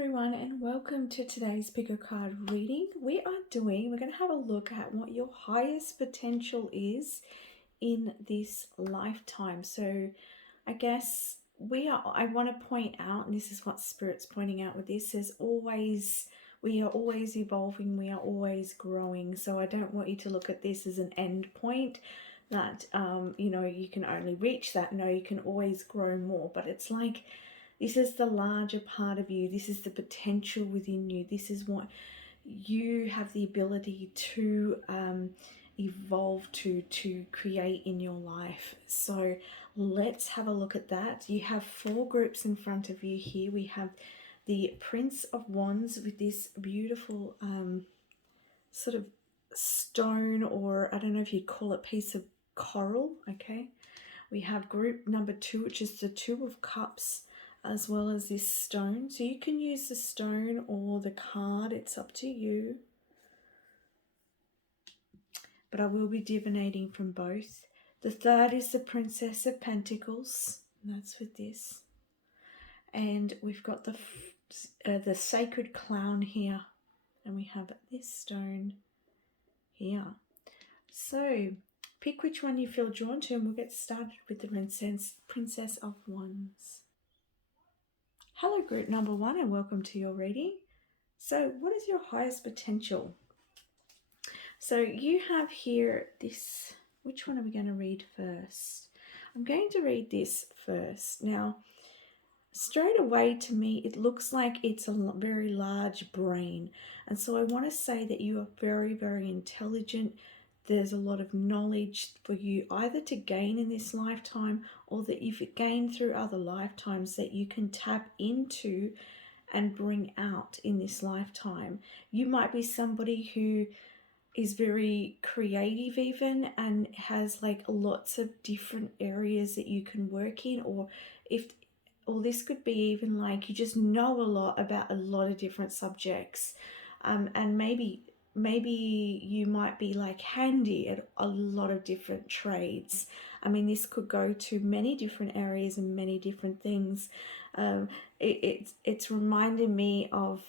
everyone, and welcome to today's pick a card reading. We're going to have a look at what your highest potential is in this lifetime. So I guess I want to point out, and this is what Spirit's pointing out with this, is we are always evolving, we are always growing. So I don't want you to look at this as an end point that, you can only reach that. No, you can always grow more, but it's like, this is the larger part of you. This is the potential within you. This is what you have the ability to evolve to create in your life. So let's have a look at that. You have 4 groups in front of you here. We have the Prince of Wands with this beautiful sort of stone, or I don't know if you'd call it piece of coral, okay? We have group number 2, which is the Two of Cups, as well as this stone. So you can use the stone or the card, it's up to you. But I will be divinating from both. The third is the Princess of Pentacles, and that's with this. And we've got the Sacred Clown here, and we have this stone here. So pick which one you feel drawn to, and we'll get started with the Princess of Wands. Hello group number 1, and welcome to your reading. So what is your highest potential? So you have here this, which one are we going to read first? I'm going to read this first. Now, straight away to me, it looks like it's a very large brain. And so I want to say that you are very, very intelligent. There's a lot of knowledge for you either to gain in this lifetime, or that you've gained through other lifetimes that you can tap into and bring out in this lifetime. You might be somebody who is very creative even, and has like lots of different areas that you can work in, or this could be even like you just know a lot about a lot of different subjects, and maybe you might be like handy at a lot of different trades. I mean, this could go to many different areas and many different things. It's reminding me of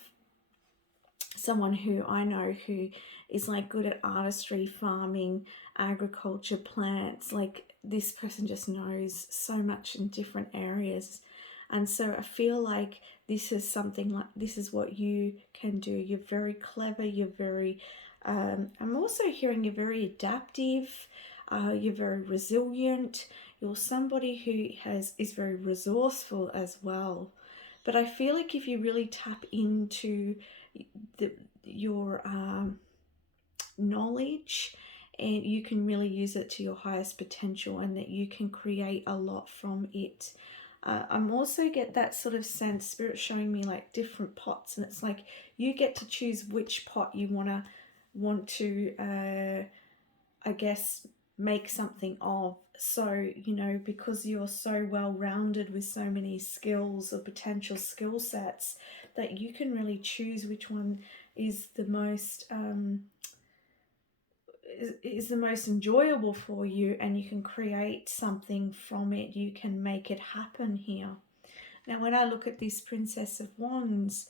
someone who I know who is like good at artistry, farming, agriculture, plants. Like, this person just knows so much in different areas. And so I feel like this is something like, this is what you can do. You're very clever. You're very, I'm also hearing you're very adaptive. You're very resilient. You're somebody who is very resourceful as well. But I feel like if you really tap into your knowledge, and you can really use it to your highest potential, and that you can create a lot from it. I'm also get that sort of sense, Spirit showing me like different pots, and it's like you get to choose which pot you want to I guess make something of. So, because you're so well rounded with so many skills or potential skill sets, that you can really choose which one is the most is the most enjoyable for you, and you can create something from it. You can make it happen here. Now, when I look at this Princess of Wands,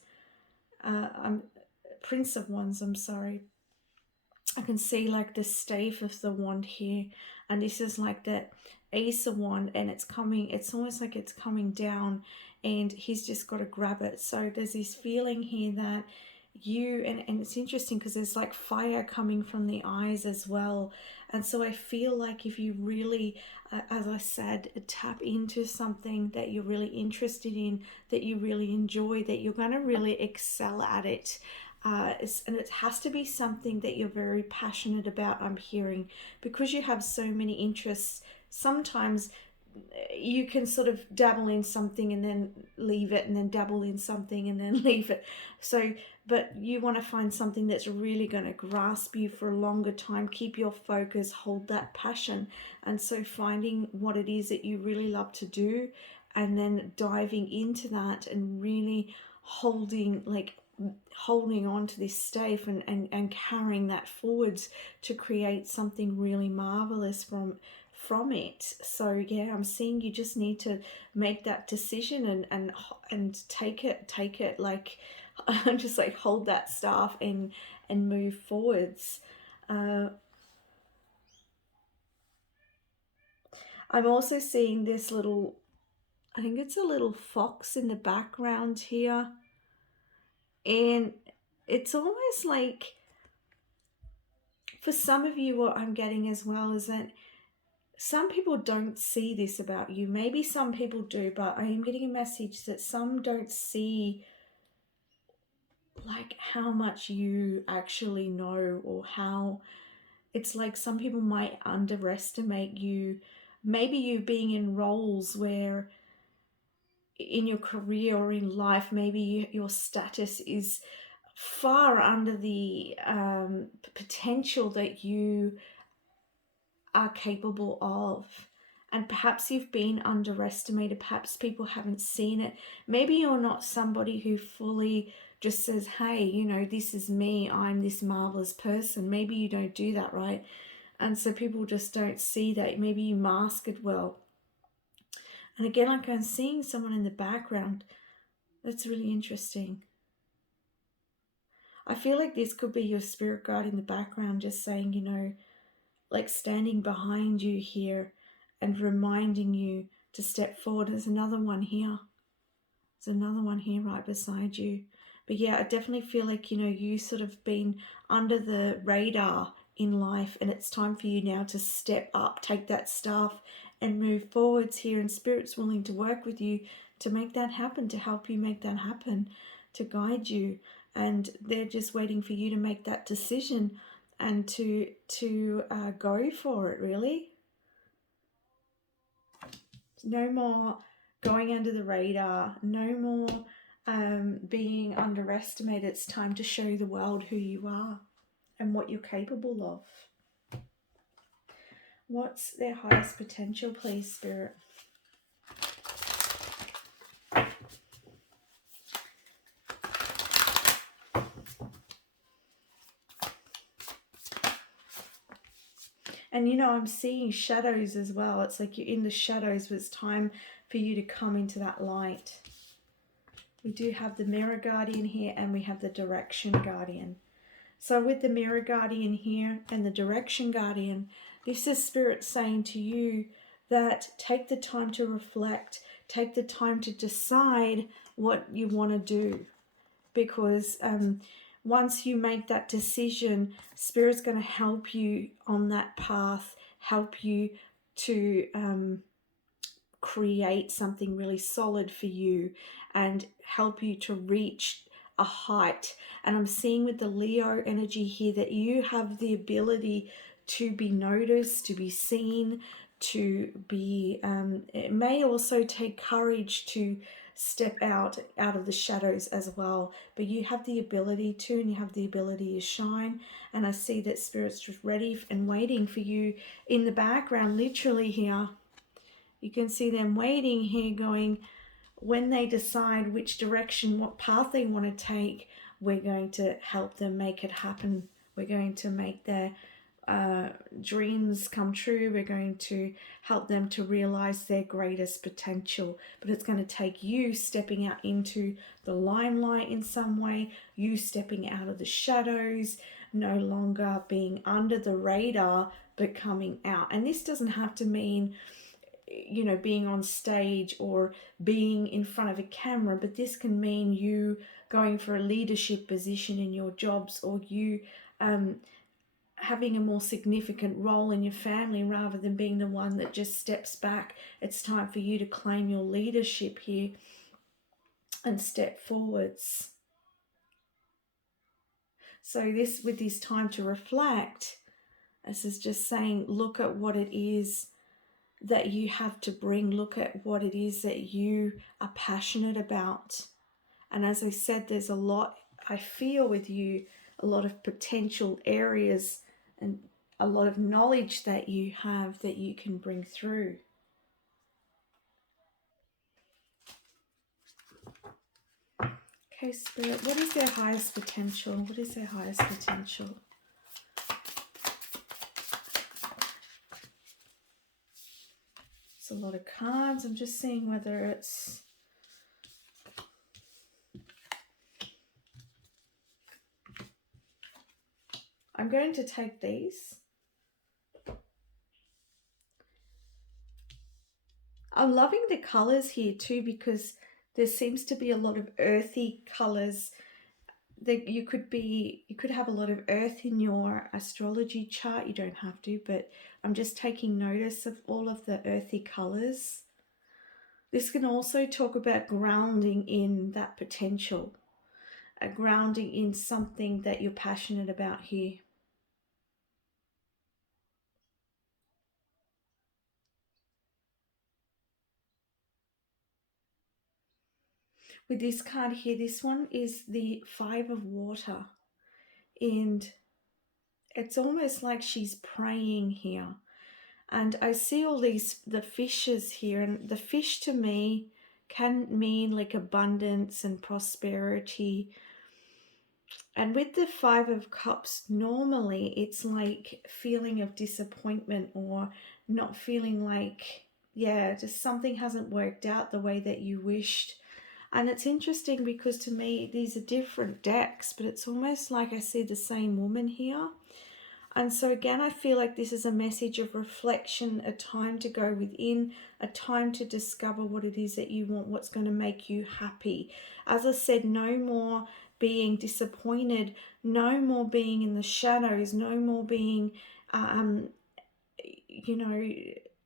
Prince of Wands, I'm sorry, I can see like the stave of the wand here, and this is like the Ace of Wand, and it's almost like it's coming down, and he's just got to grab it. So there's this feeling here that and it's interesting because there's like fire coming from the eyes as well. And so I feel like if you really, as I said, tap into something that you're really interested in, that you really enjoy, that you're going to really excel at it. And it has to be something that you're very passionate about, I'm hearing, because you have so many interests. Sometimes you can sort of dabble in something and then leave it, and then dabble in something and then leave it. So, but you want to find something that's really going to grasp you for a longer time, keep your focus, hold that passion. And so finding what it is that you really love to do, and then diving into that and really holding on to this stave and carrying that forwards to create something really marvelous from it. So yeah, I'm seeing you just need to make that decision and take it like just like hold that staff and move forwards. I'm also seeing this little, I think it's a little fox in the background here, and it's almost like, for some of you, what I'm getting as well is that some people don't see this about you. Maybe some people do, but I am getting a message that some don't see like how much you actually know, or how it's like some people might underestimate you. Maybe you being in roles where in your career or in life, maybe your status is far under the potential that you are capable of. And perhaps you've been underestimated, perhaps people haven't seen it. Maybe you're not somebody who fully just says, hey, you know, this is me, I'm this marvelous person. Maybe you don't do that, right? And so people just don't see that. Maybe you mask it well. And again, like I'm seeing someone in the background. That's really interesting. I feel like this could be your spirit guide in the background just saying, you know, like standing behind you here and reminding you to step forward. There's another one here. There's another one here right beside you. But yeah, I definitely feel like, you know, you sort of been under the radar in life, and it's time for you now to step up, take that staff and move forwards here. And Spirit's willing to work with you to make that happen, to help you make that happen, to guide you. And they're just waiting for you to make that decision and to go for it, really. No more going under the radar, no more being underestimated. It's time to show the world who you are and what you're capable of. What's their highest potential, please, Spirit? And you know, I'm seeing shadows as well. It's like you're in the shadows, but it's time for you to come into that light. We do have the Mirror Guardian here, and we have the Direction Guardian. So with the Mirror Guardian here and the Direction Guardian, this is Spirit saying to you that take the time to reflect, take the time to decide what you want to do. Because once you make that decision, Spirit's going to help you on that path, help you to create something really solid for you and help you to reach a height. And I'm seeing with the Leo energy here that you have the ability to be noticed, to be seen, to be, it may also take courage to step out of the shadows as well, but you have the ability to, and you have the ability to shine. And I see that Spirit's just ready and waiting for you in the background, literally here. You can see them waiting here, going, when they decide which direction, what path they want to take, we're going to help them make it happen. We're going to make their dreams come true. We're going to help them to realize their greatest potential. But it's going to take you stepping out into the limelight in some way, you stepping out of the shadows, no longer being under the radar, but coming out. And this doesn't have to mean, you know, being on stage or being in front of a camera, but this can mean you going for a leadership position in your jobs, or you having a more significant role in your family rather than being the one that just steps back. It's time for you to claim your leadership here and step forwards. So this, with this time to reflect, this is just saying, look at what it is that you have to bring. Look at what it is that you are passionate about. And as I said, there's a lot, I feel with you, a lot of potential areas and a lot of knowledge that you have that you can bring through. Okay, Spirit, what is their highest potential? What is their highest potential? a lot of cards. I'm just seeing whether it's... I'm going to take these. I'm loving the colors here too, because there seems to be a lot of earthy colors. That you could have a lot of earth in your astrology chart. You don't have to, but I'm just taking notice of all of the earthy colors. This can also talk about grounding in that potential, grounding in something that you're passionate about here. With this card here, this one is the Five of Water, and it's almost like she's praying here. And I see all these, the fishes here, and the fish to me can mean like abundance and prosperity. And with the Five of Cups, normally it's like feeling of disappointment or not feeling like, yeah, just something hasn't worked out the way that you wished. And it's interesting because to me, these are different decks, but it's almost like I see the same woman here. And so again, I feel like this is a message of reflection, a time to go within, a time to discover what it is that you want, what's going to make you happy. As I said, no more being disappointed, no more being in the shadows, no more being,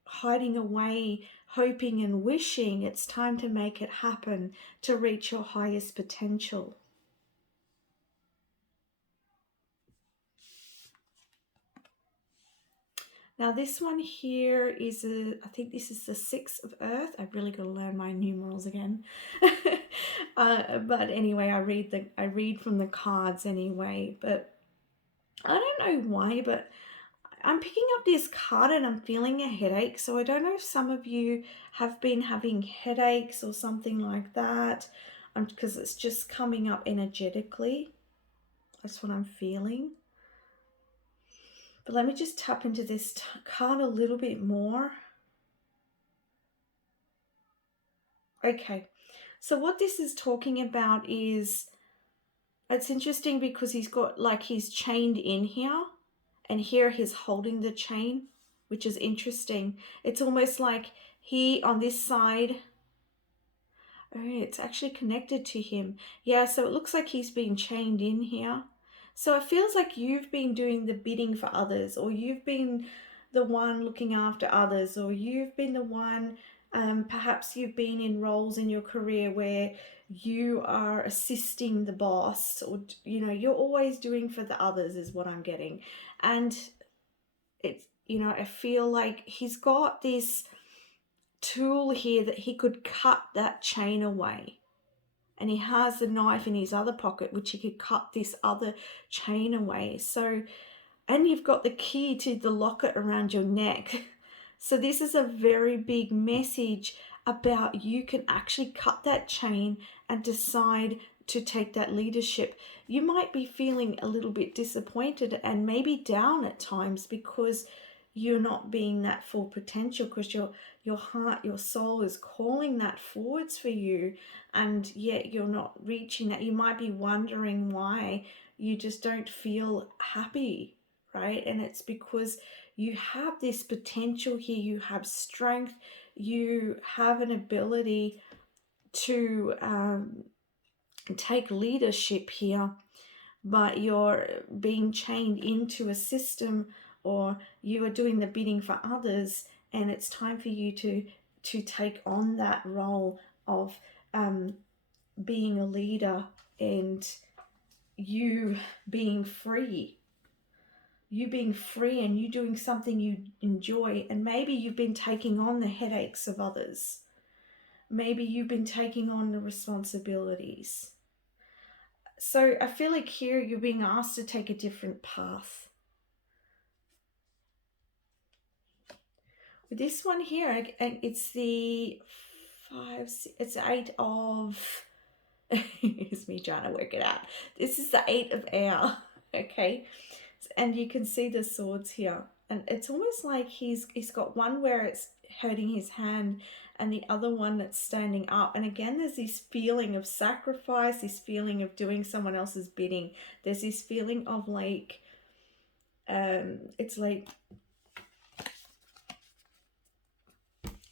hiding away, hoping and wishing. It's time to make it happen, to reach your highest potential. Now this one here is I think this is the Six of Earth. I've really got to learn my numerals again. But anyway, I read from the cards anyway. But I don't know why, but I'm picking up this card and I'm feeling a headache. So I don't know if some of you have been having headaches or something like that, because it's just coming up energetically. That's what I'm feeling. But let me just tap into this card a little bit more. Okay, so what this is talking about is, it's interesting because he's got, like, he's chained in here, and here he's holding the chain, which is interesting. It's almost like he, on this side, oh, it's actually connected to him. Yeah, so it looks like he's been chained in here. So it feels like you've been doing the bidding for others, or you've been the one looking after others, or you've been the one, perhaps you've been in roles in your career where you are assisting the boss, or, you're always doing for the others is what I'm getting. And it's, I feel like he's got this tool here that he could cut that chain away, and he has the knife in his other pocket which he could cut this other chain away. So, and you've got the key to the locket around your neck. So this is a very big message about you can actually cut that chain and decide to take that leadership. You might be feeling a little bit disappointed and maybe down at times because you're not being that full potential, because your heart, your soul is calling that forwards for you, and yet you're not reaching that. You might be wondering why you just don't feel happy, right? And it's because you have this potential here, you have strength, you have an ability to take leadership here, but you're being chained into a system, or you are doing the bidding for others, and it's time for you to take on that role of being a leader, and you being free. You being free and you doing something you enjoy. And maybe you've been taking on the headaches of others. Maybe you've been taking on the responsibilities. So I feel like here you're being asked to take a different path. With this one here, it's the it's 8 of, it's me trying to work it out. This is the 8 of air, okay? And you can see the swords here. And it's almost like he's got one where it's hurting his hand and the other one that's standing up. And again, there's this feeling of sacrifice, this feeling of doing someone else's bidding. There's this feeling of like, it's like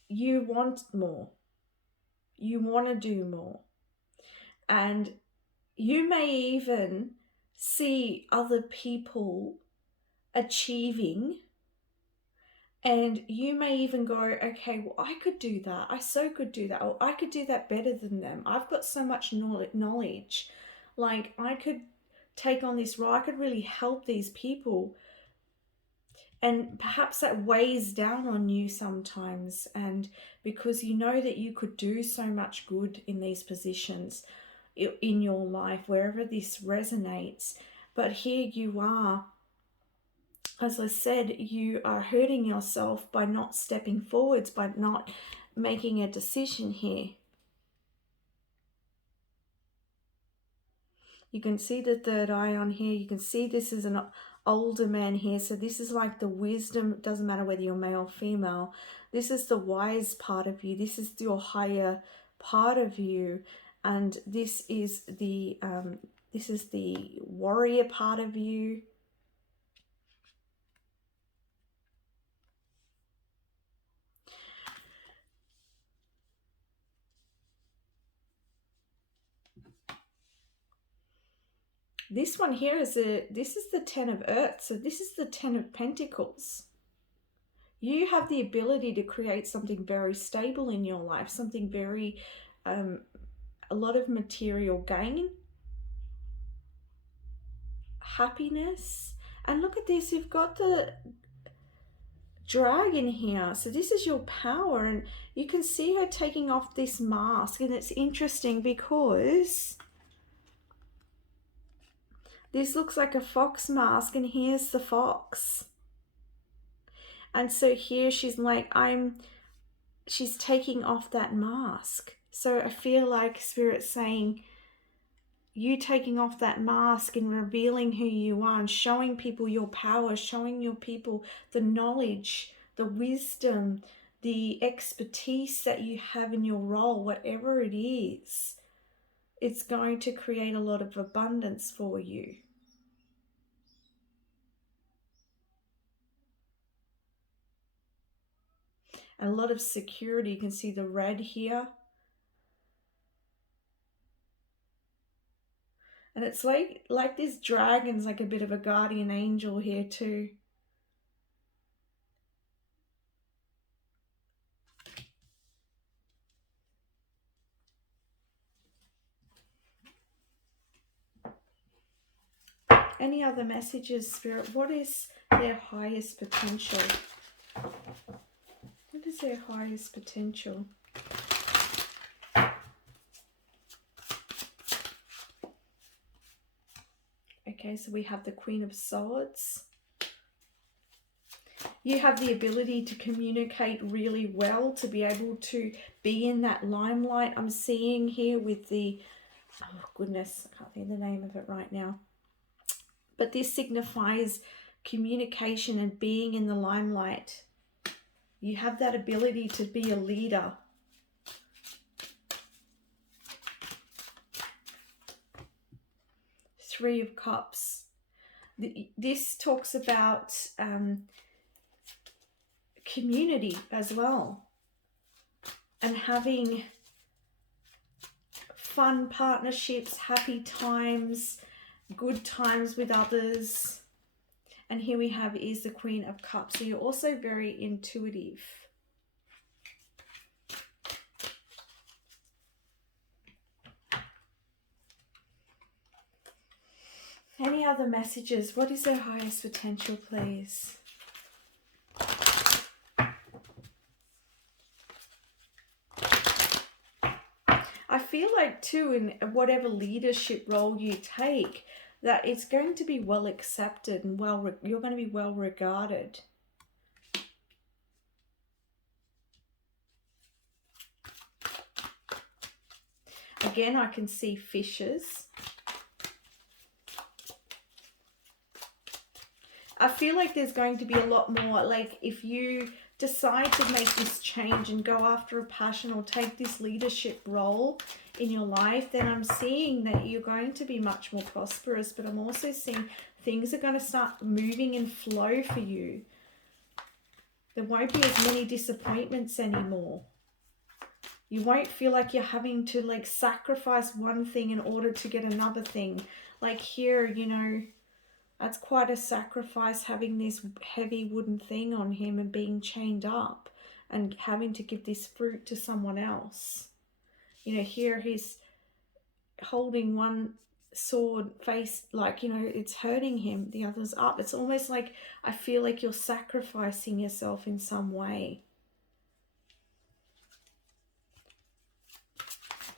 you want more. You want to do more. And you may even see other people achieving, and you may even go, okay, well, I could do that. I so could do that. Or I could do that better than them. I've got so much knowledge. Like, I could take on this role. I could really help these people. And perhaps that weighs down on you sometimes. And because you know that you could do so much good in these positions in your life, wherever this resonates. But here you are. As I said, you are hurting yourself by not stepping forwards, by not making a decision here. You can see the third eye on here. You can see this is an older man here. So this is like the wisdom. It doesn't matter whether you're male or female. This is the wise part of you. This is your higher part of you. And this is the warrior part of you. This one here is this is the 10 of Earth. So this is the 10 of Pentacles. You have the ability to create something very stable in your life, something very, a lot of material gain, happiness. And look at this, you've got the dragon here. So this is your power, and you can see her taking off this mask. And it's interesting because this looks like a fox mask, and here's the fox. And so here she's like, she's taking off that mask. So I feel like Spirit's saying, you taking off that mask and revealing who you are and showing people your power, showing your people the knowledge, the wisdom, the expertise that you have in your role, whatever it is, it's going to create a lot of abundance for you. A lot of security. You can see the red here. And it's like this dragon's like a bit of a guardian angel here too. Any other messages, Spirit? What is their highest potential? What is their highest potential? Okay, so we have the Queen of Swords. You have the ability to communicate really well, to be able to be in that limelight. I'm seeing here with the, oh goodness, I can't think of the name of it right now. But this signifies communication and being in the limelight. You have that ability to be a leader. Three of Cups. This talks about community as well, and having fun partnerships, happy times, good times with others. And here we have is the Queen of Cups. So you're also very intuitive. Any other messages? What is their highest potential, please? I feel like too, in whatever leadership role you take, that it's going to be well accepted and you're going to be well regarded. Again, I can see fishes. I feel like there's going to be a lot more, like if you decide to make this change and go after a passion or take this leadership role in your life, then I'm seeing that you're going to be much more prosperous. But I'm also seeing things are going to start moving and flow for you. There won't be as many disappointments anymore. You won't feel like you're having to like sacrifice one thing in order to get another thing. Like here, you know, that's quite a sacrifice, having this heavy wooden thing on him and being chained up and having to give this fruit to someone else. You know, here he's holding one sword face, like, you know, it's hurting him, the other's up. It's almost like I feel like you're sacrificing yourself in some way.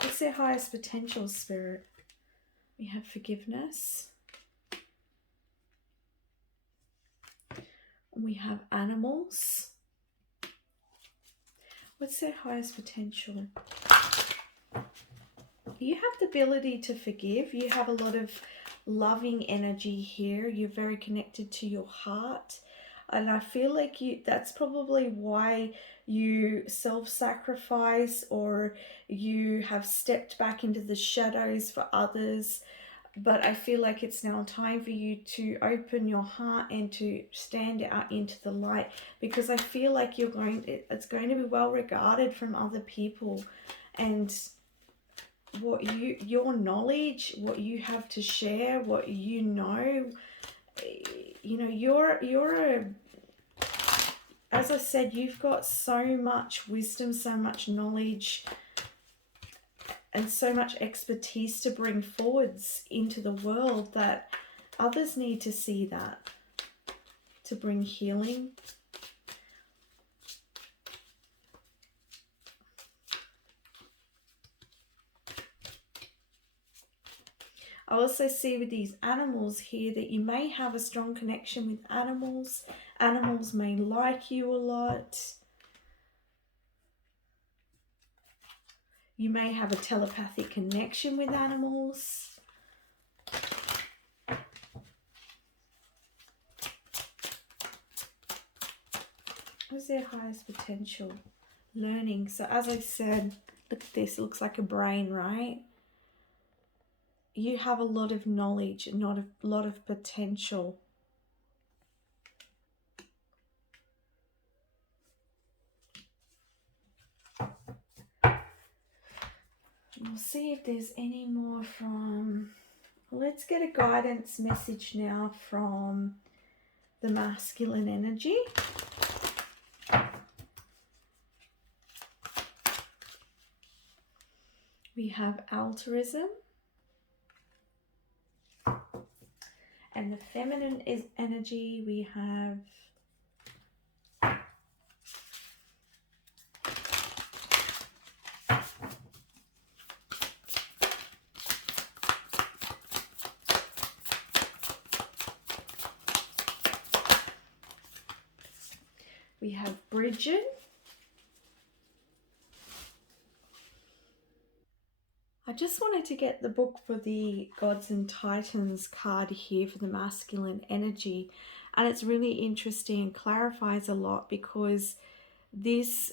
What's their highest potential, Spirit? We have forgiveness. We have animals. What's their highest potential? You have the ability to forgive. You have a lot of loving energy here. You're very connected to your heart. And I feel like that's probably why you self-sacrifice, or you have stepped back into the shadows for others. But I feel like it's now time for you to open your heart and to stand out into the light, because I feel like it's going to be well regarded from other people. And what your knowledge, what you have to share, what you know, as I said, you've got so much wisdom, so much knowledge, and so much expertise to bring forwards into the world that others need to see that, to bring healing. I also see with these animals here that you may have a strong connection with animals. Animals may like you a lot. You may have a telepathic connection with animals. What's their highest potential? Learning. So as I said, look at this, it looks like a brain, right? You have a lot of knowledge and not a lot of potential. We'll see if there's any more from... Let's get a guidance message now from the masculine energy. We have altruism. And the feminine energy, we have Bridget. I just wanted to get the book for the Gods and Titans card here for the masculine energy, and it's really interesting and clarifies a lot, because this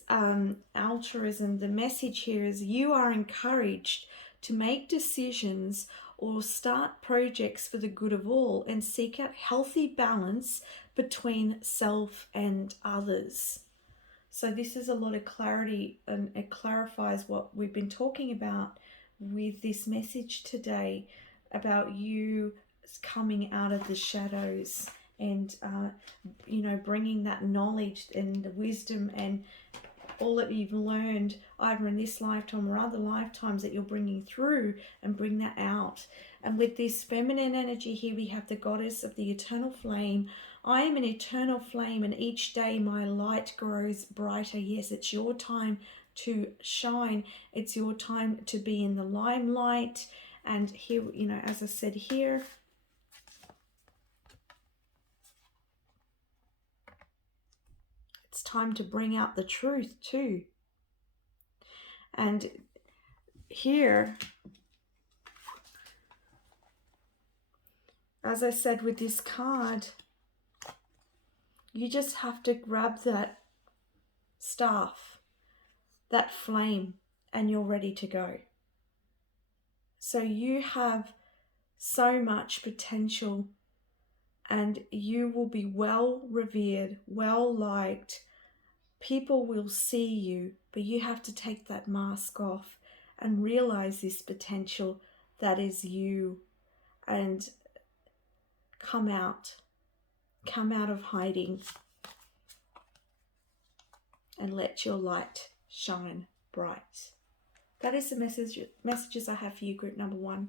altruism, the message here is you are encouraged to make decisions or start projects for the good of all and seek out healthy balance between self and others. So this is a lot of clarity, and it clarifies what we've been talking about with this message today, about you coming out of the shadows and bringing that knowledge and the wisdom and all that you've learned either in this lifetime or other lifetimes that you're bringing through, and bring that out. And with this feminine energy here, we have the goddess of the eternal flame. I am an eternal flame, and each day my light grows brighter. Yes, it's your time to shine. It's your time to be in the limelight. And here, as I said here, it's time to bring out the truth too. And here, as I said with this card, You just have to grab that staff, that flame, and you're ready to go. So you have so much potential, and you will be well revered, well liked. People will see you, but you have to take that mask off and realize this potential that is you, and come out of hiding and let your light shine bright. That is the messages I have for you, group number 1.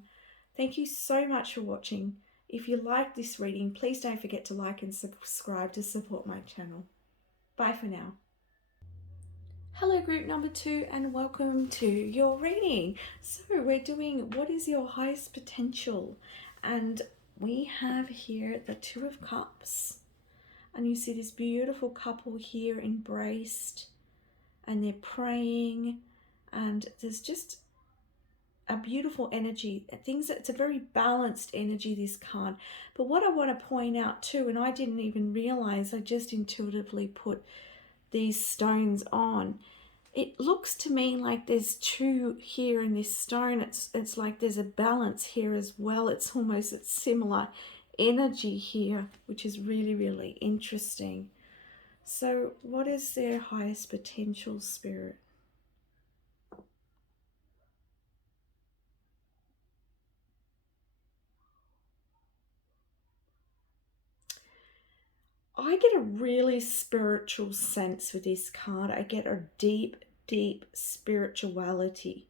Thank you so much for watching. If you like this reading, please don't forget to like and subscribe to support my channel. Bye for now. Hello, group number 2, and welcome to your reading. So we're doing what is your highest potential, and we have here the 2 of Cups, and you see this beautiful couple here embraced, and they're praying, and there's just a beautiful energy. It's a very balanced energy, this card. But what I want to point out too, and I didn't even realize, I just intuitively put these stones on. It looks to me like there's 2 here in this stone. It's like there's a balance here as well. It's similar energy here, which is really, really interesting. So what is their highest potential, Spirit? I get a really spiritual sense with this card. I get a deep, deep spirituality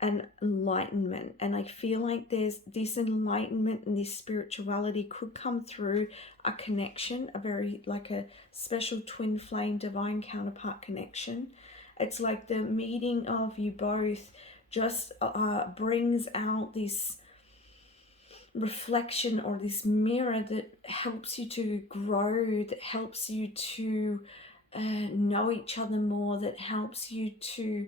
and enlightenment. And I feel like there's this enlightenment and this spirituality could come through a connection, like a special twin flame divine counterpart connection. It's like the meeting of you both just brings out this reflection or this mirror that helps you to grow, that helps you to know each other more, that helps you to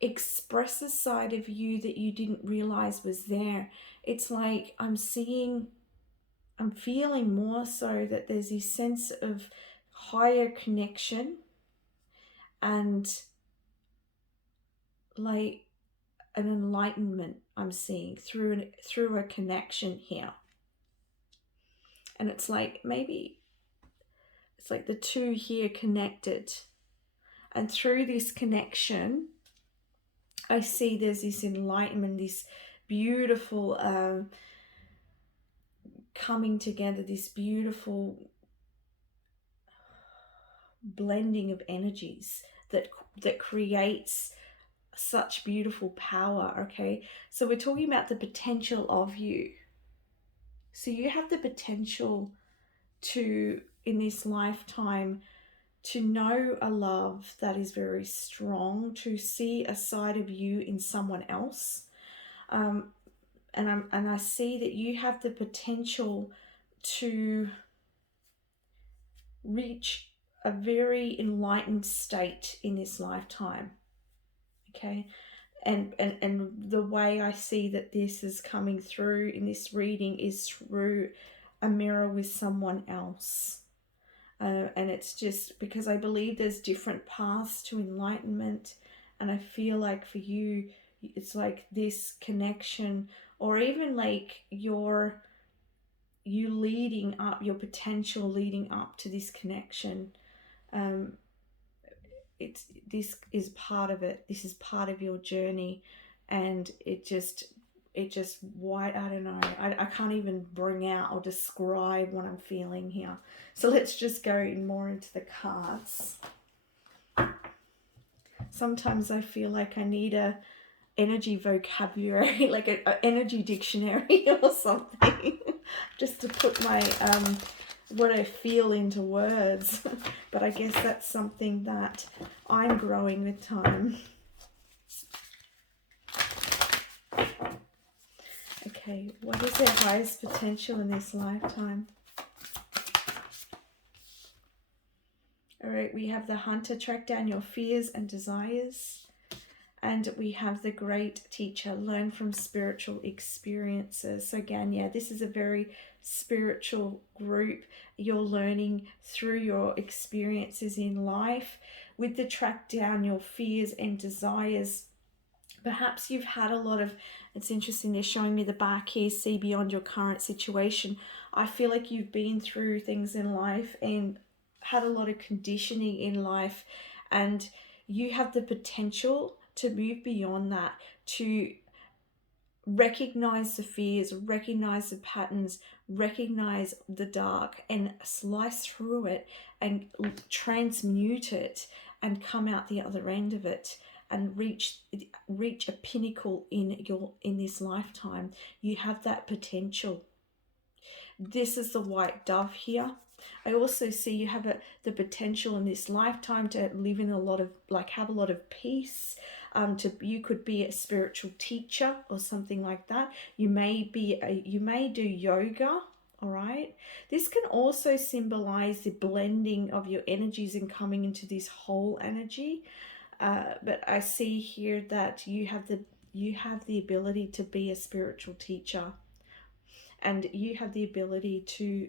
express a side of you that you didn't realize was there. It's like I'm feeling more so that there's this sense of higher connection and like an enlightenment I'm seeing through a connection here. And it's like maybe it's like the 2 here connected, and through this connection I see there's this enlightenment, this beautiful coming together, this beautiful blending of energies that creates such beautiful power. Okay, so we're talking about the potential of you. So you have the potential to, in this lifetime, to know a love that is very strong, to see a side of you in someone else. And I see that you have the potential to reach a very enlightened state in this lifetime. Okay, and the way I see that this is coming through in this reading is through a mirror with someone else. And it's just because I believe there's different paths to enlightenment, and I feel like for you it's like this connection, or even like you leading up, your potential leading up to this connection. This is part of it. This is part of your journey, and it just white. I don't know. I can't even bring out or describe what I'm feeling here. So let's just go more into the cards. Sometimes I feel like I need a energy vocabulary, like an energy dictionary or something, just to put my what I feel into words. But I guess that's something that I'm growing with time. Okay, what is their highest potential in this lifetime? All right, we have the Hunter, track down your fears and desires. And we have the great teacher, learn from spiritual experiences. So again, yeah, this is a very spiritual group. You're learning through your experiences in life with the track down your fears and desires. Perhaps you've had a lot of, it's interesting, they're showing me the back here, see beyond your current situation. I feel like you've been through things in life and had a lot of conditioning in life, and you have the potential to move beyond that, to recognize the fears, recognize the patterns, recognize the dark, and slice through it and transmute it and come out the other end of it and reach a pinnacle in this lifetime. You have that potential. This is the white dove here. I also see you have the potential in this lifetime to live in a lot of, like, have a lot of peace. You could be a spiritual teacher or something like that. You may do yoga. All right. This can also symbolize the blending of your energies and coming into this whole energy. But I see here that you have the ability to be a spiritual teacher, and you have the ability to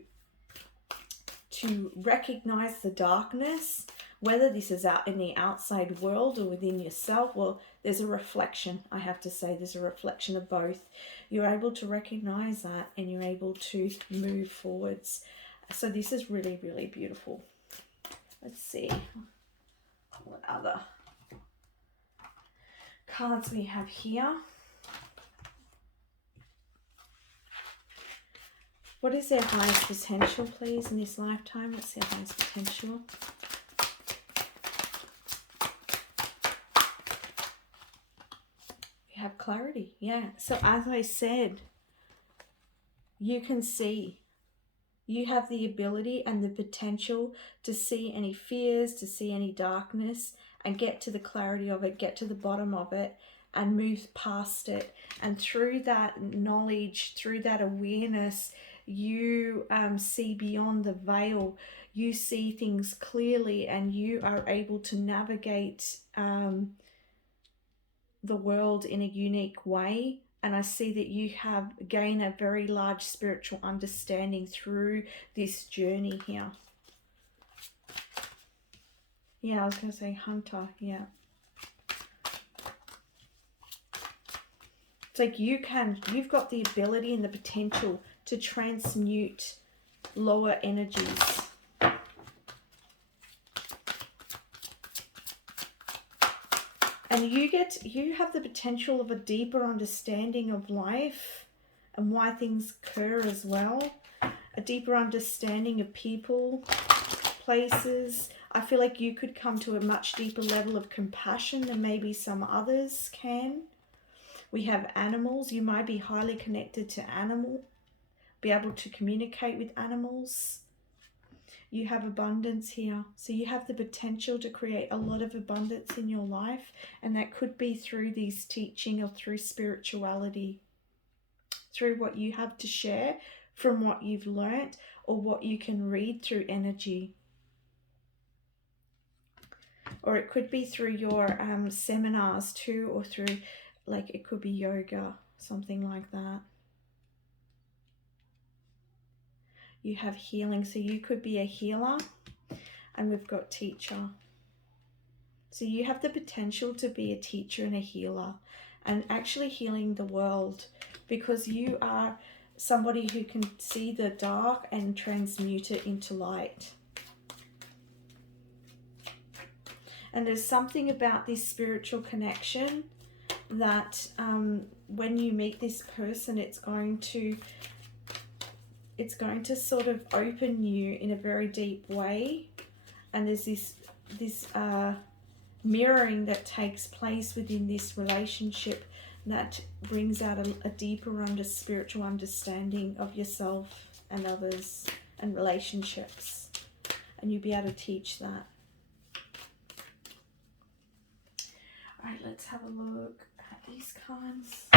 recognize the darkness, whether this is out in the outside world or within yourself. Well, there's a reflection, I have to say, there's a reflection of both. You're able to recognize that and you're able to move forwards. So this is really, really beautiful. Let's see what other cards we have here. What is their highest potential, please, in this lifetime? What's their highest potential? You have clarity, yeah. So as I said, you can see. You have the ability and the potential to see any fears, to see any darkness, and get to the clarity of it, get to the bottom of it, and move past it. And through that knowledge, through that awareness, you see beyond the veil. You see things clearly, and you are able to navigate the world in a unique way. And I see that you have gained a very large spiritual understanding through this journey here. Yeah, I was going to say hunter, yeah. It's like you've got the ability and the potential to transmute lower energies. And you have the potential of a deeper understanding of life and why things occur as well. A deeper understanding of people, places. I feel like you could come to a much deeper level of compassion than maybe some others can. We have animals. You might be highly connected to animal, be able to communicate with animals. You have abundance here. So you have the potential to create a lot of abundance in your life, and that could be through these teaching or through spirituality, through what you have to share from what you've learnt or what you can read through energy. Or it could be through your seminars too, or through, like, it could be yoga, something like that. You have healing, so you could be a healer, and we've got teacher. So you have the potential to be a teacher and a healer, and actually healing the world, because you are somebody who can see the dark and transmute it into light. And there's something about this spiritual connection that when you meet this person, it's going to sort of open you in a very deep way. And there's this mirroring that takes place within this relationship that brings out a deeper spiritual understanding of yourself and others and relationships. And you'll be able to teach that. All right, let's have a look at these cards.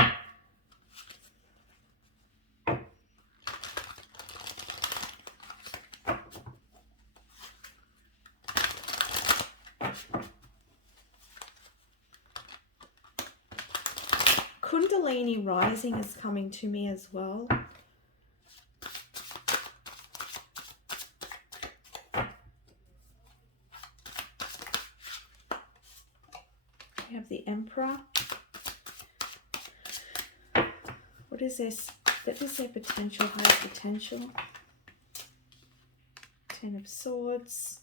Kundalini rising is coming to me as well. We have the Emperor. What is this? That is their potential, high potential. Ten of Swords,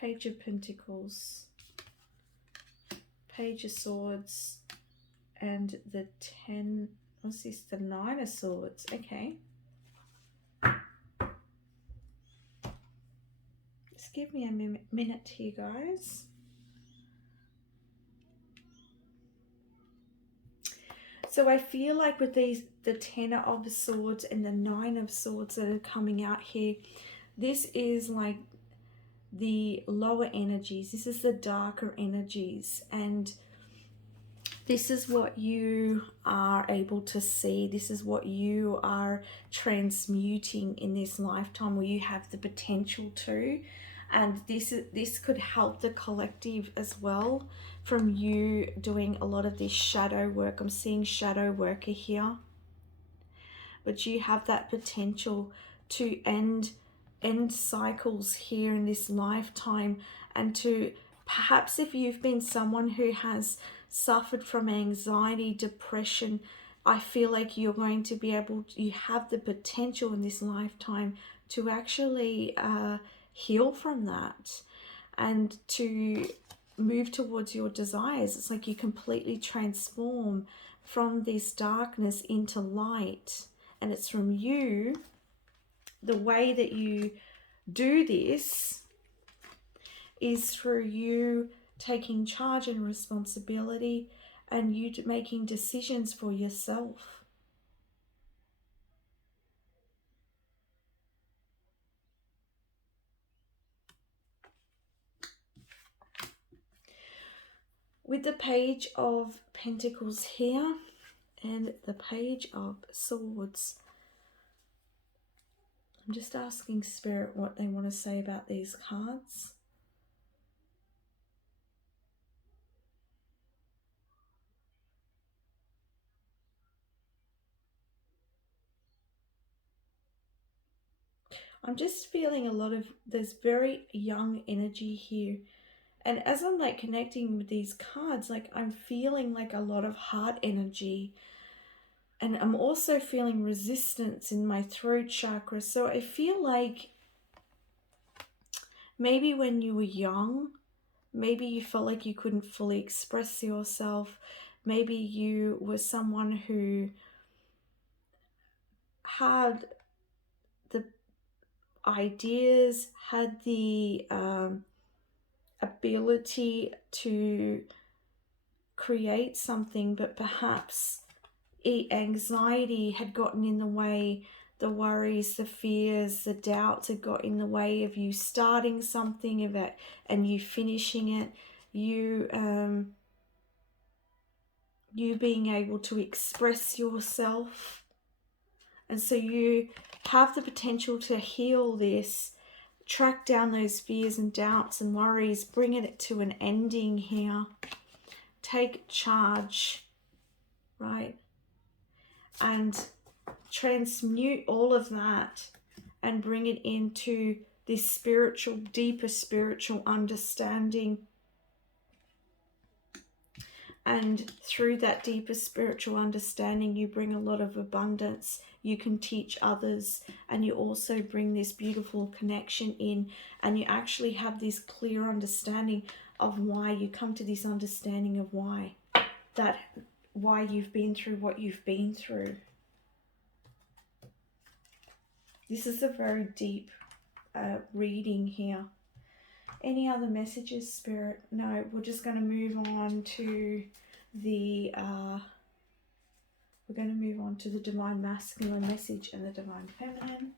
Page of Pentacles, Page of Swords, and the 10, what's this? The 9 of Swords. Okay. Just give me a minute here, guys. So I feel like with these, the 10 of Swords and the 9 of Swords that are coming out here, this is like the lower energies. This is the darker energies. And this is what you are able to see. This is what you are transmuting in this lifetime, where you have the potential to. And this could help the collective as well, from you doing a lot of this shadow work. I'm seeing shadow worker here. But you have that potential to end cycles here in this lifetime, and to perhaps, if you've been someone who has suffered from anxiety, depression, I feel like you're going to be able to, you have the potential in this lifetime to actually heal from that and to move towards your desires. It's like you completely transform from this darkness into light. And it's from you, the way that you do this is through you taking charge and responsibility, and you making decisions for yourself. With the Page of Pentacles here and the Page of Swords, I'm just asking Spirit what they want to say about these cards. I'm just feeling a lot of, there's very young energy here. And as I'm like connecting with these cards, like I'm feeling like a lot of heart energy. And I'm also feeling resistance in my throat chakra. So I feel like maybe when you were young, maybe you felt like you couldn't fully express yourself. Maybe you were someone who had the ideas, had the ability to create something, but perhaps anxiety had gotten in the way, the worries, the fears, the doubts had got in the way of you starting something of it and you finishing it, you being able to express yourself. And so you have the potential to heal this, track down those fears and doubts and worries, bring it to an ending here, take charge, right? And transmute all of that and bring it into this spiritual, deeper spiritual understanding. And through that deeper spiritual understanding, you bring a lot of abundance. You can teach others, and you also bring this beautiful connection in, and you actually have this clear understanding of why you come to this understanding of why you've been through what you've been through. This is a very deep reading here. Any other messages, Spirit? No, we're just going to move on to the Divine Masculine message and the Divine Feminine.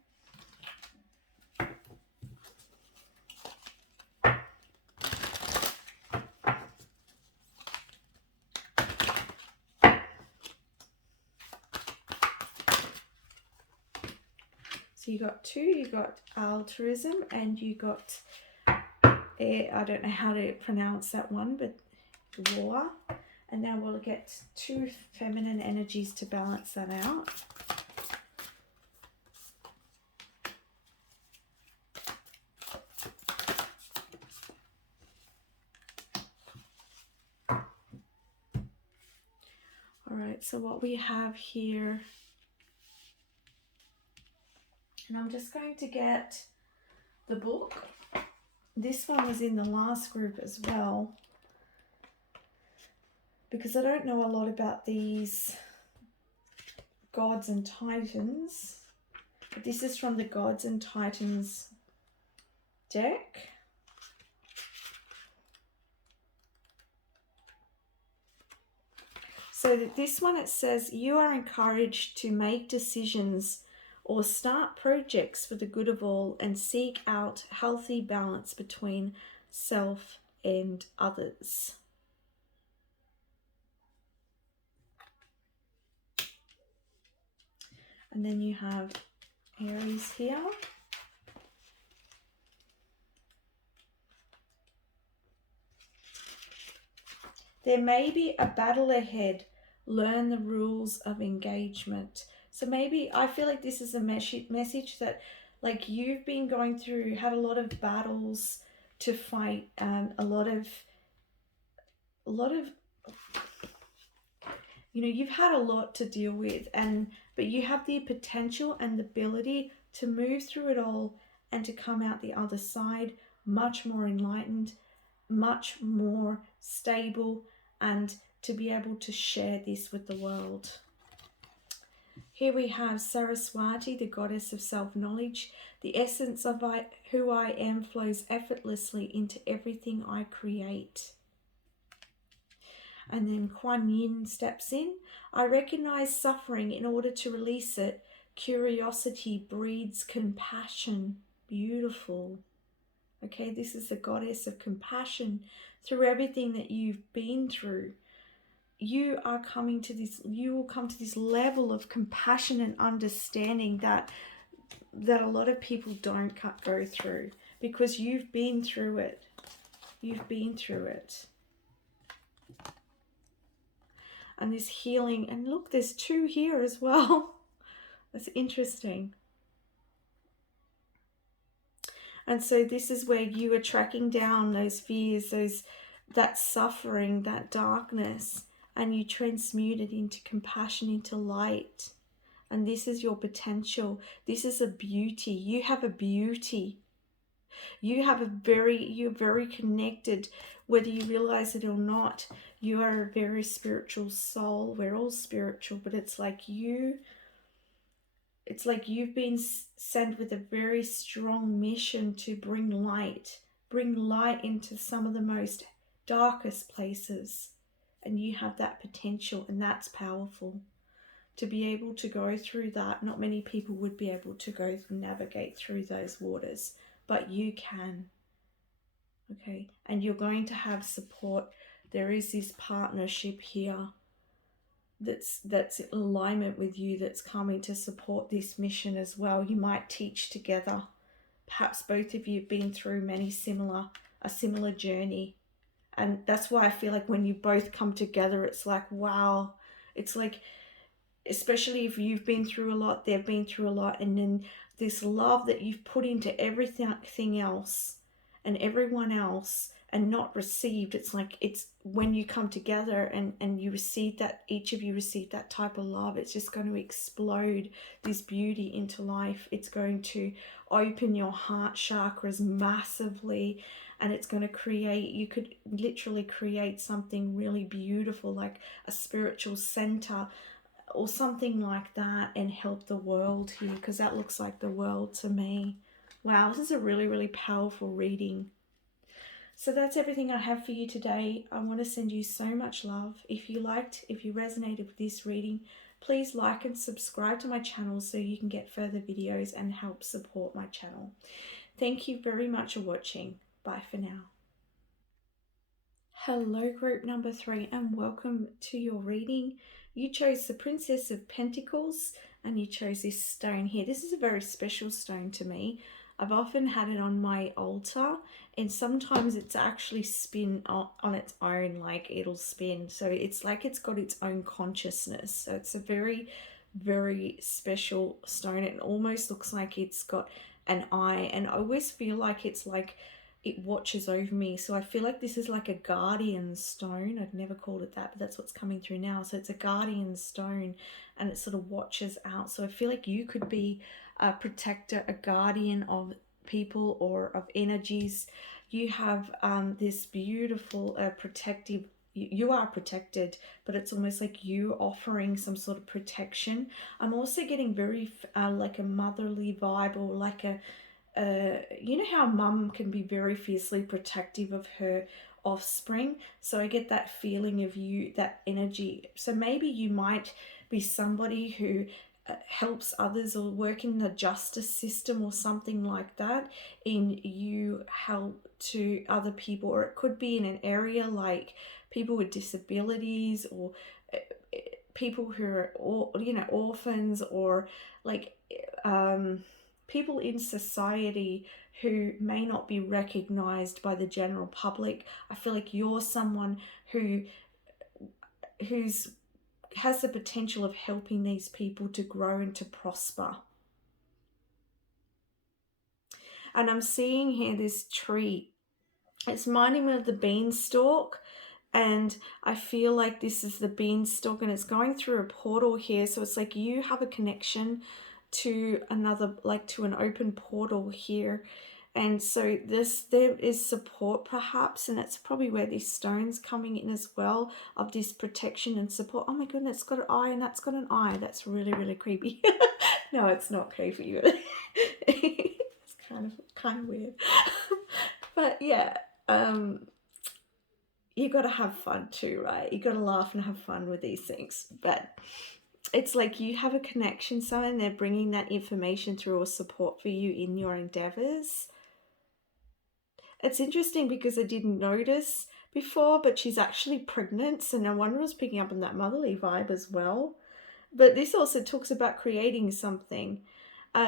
So you got two, you got altruism, and you got, I don't know how to pronounce that one, but war. And now we'll get 2 feminine energies to balance that out. All right, so what we have here, and I'm just going to get the book. This one was in the last group as well, because I don't know a lot about these gods and titans. But this is from the Gods and Titans deck. So that this one, it says, you are encouraged to make decisions or start projects for the good of all and seek out healthy balance between self and others. And then you have Aries here. There may be a battle ahead. Learn the rules of engagement. So maybe I feel like this is a message that, like, you've been going through, had a lot of battles to fight, a lot of, you know, you've had a lot to deal with, but you have the potential and the ability to move through it all and to come out the other side much more enlightened, much more stable, and to be able to share this with the world. Here we have Saraswati, the goddess of self-knowledge. The essence of who I am flows effortlessly into everything I create. And then Kuan Yin steps in. I recognize suffering in order to release it. Curiosity breeds compassion. Beautiful. Okay, this is the goddess of compassion. Through everything that you've been through, you will come to this level of compassion and understanding that a lot of people don't go through, because you've been through it. You've been through it. And this healing, and look, there's 2 here as well. That's interesting. And so this is where you are tracking down those fears, that suffering, that darkness, and you transmute it into compassion, into light. And this is your potential. This is a beauty. You have a beauty. You're very connected, whether you realize it or not. You are a very spiritual soul. We're all spiritual, but it's like you've been sent with a very strong mission to bring light into some of the most darkest places. And you have that potential, and that's powerful. To be able to go through that, not many people would be able to navigate through those waters, but you can. Okay, and you're going to have support. There is this partnership here that's in alignment with you, that's coming to support this mission as well. You might teach together. Perhaps both of you have been through a similar journey. And that's why I feel like when you both come together, it's like, wow. It's like, especially if you've been through a lot, they've been through a lot, and then this love that you've put into everything else and everyone else and not received, it's like, it's when you come together and you receive that, each of you receive that type of love, it's just going to explode this beauty into life. It's going to open your heart chakras massively, and it's going to create, you could literally create something really beautiful, like a spiritual center or something like that, and help the world here, because that looks like the world to me. Wow, this is a really, really powerful reading. So that's everything I have for you today. I want to send you so much love. If you resonated with this reading, please like and subscribe to my channel so you can get further videos and help support my channel. Thank you very much for watching. Bye for now. Hello, group number 3, and welcome to your reading. You chose the Princess of Pentacles, and you chose this stone here. This is a very special stone to me. I've often had it on my altar, and sometimes it's actually spin on its own, like it'll spin. So it's like it's got its own consciousness. So it's a very, very special stone. It almost looks like it's got an eye, and I always feel like it's like it watches over me. So I feel like this is like a guardian stone. I'd never called it that, but that's what's coming through now. So it's a guardian stone, and it sort of watches out. So I feel like you could be a protector, a guardian of people or of energies. You have this beautiful protective, you are protected, but it's almost like you offering some sort of protection. I'm also getting very like a motherly vibe, or like a you know how mum can be very fiercely protective of her offspring. So I get that feeling of you, that energy. So maybe you might be somebody who helps others, or work in the justice system or something like that, in you help to other people. Or it could be in an area like people with disabilities, or people who are, you know, orphans, or like people in society who may not be recognized by the general public. I feel like you're someone who's has the potential of helping these people to grow and to prosper. And I'm seeing here this tree. It's reminding me of the beanstalk, and I feel like this is the beanstalk, and it's going through a portal here. So it's like you have a connection to another, like to an open portal here. And so there is support perhaps, and that's probably where this stone's coming in as well, of this protection and support. Oh my goodness, it's got an eye, and that's got an eye. That's really, really creepy. No, it's not creepy. It's kind of weird. But yeah, you got to have fun too, right? You got to laugh and have fun with these things. But it's like you have a connection, someone, they're bringing that information through, or support for you in your endeavors. It's interesting because I didn't notice before, but she's actually pregnant, so no wonder I was picking up on that motherly vibe as well. But this also talks about creating something.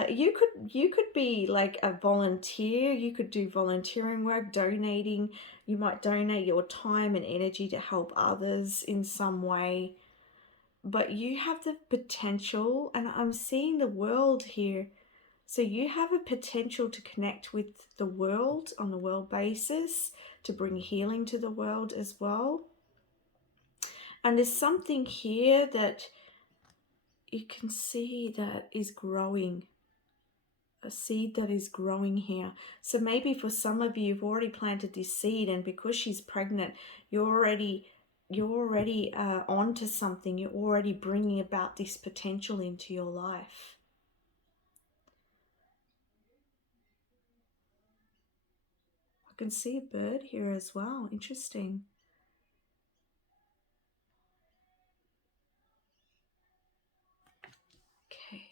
You could be like a volunteer. You could do volunteering work, donating. You might donate your time and energy to help others in some way. But you have the potential, and I'm seeing the world here. So you have a potential to connect with the world on a world basis, to bring healing to the world as well. And there's something here that you can see that is growing, a seed that is growing here. So maybe for some of you, you've already planted this seed, and because she's pregnant, you're already onto something. You're already bringing about this potential into your life. I can see a bird here as well. Interesting. Okay,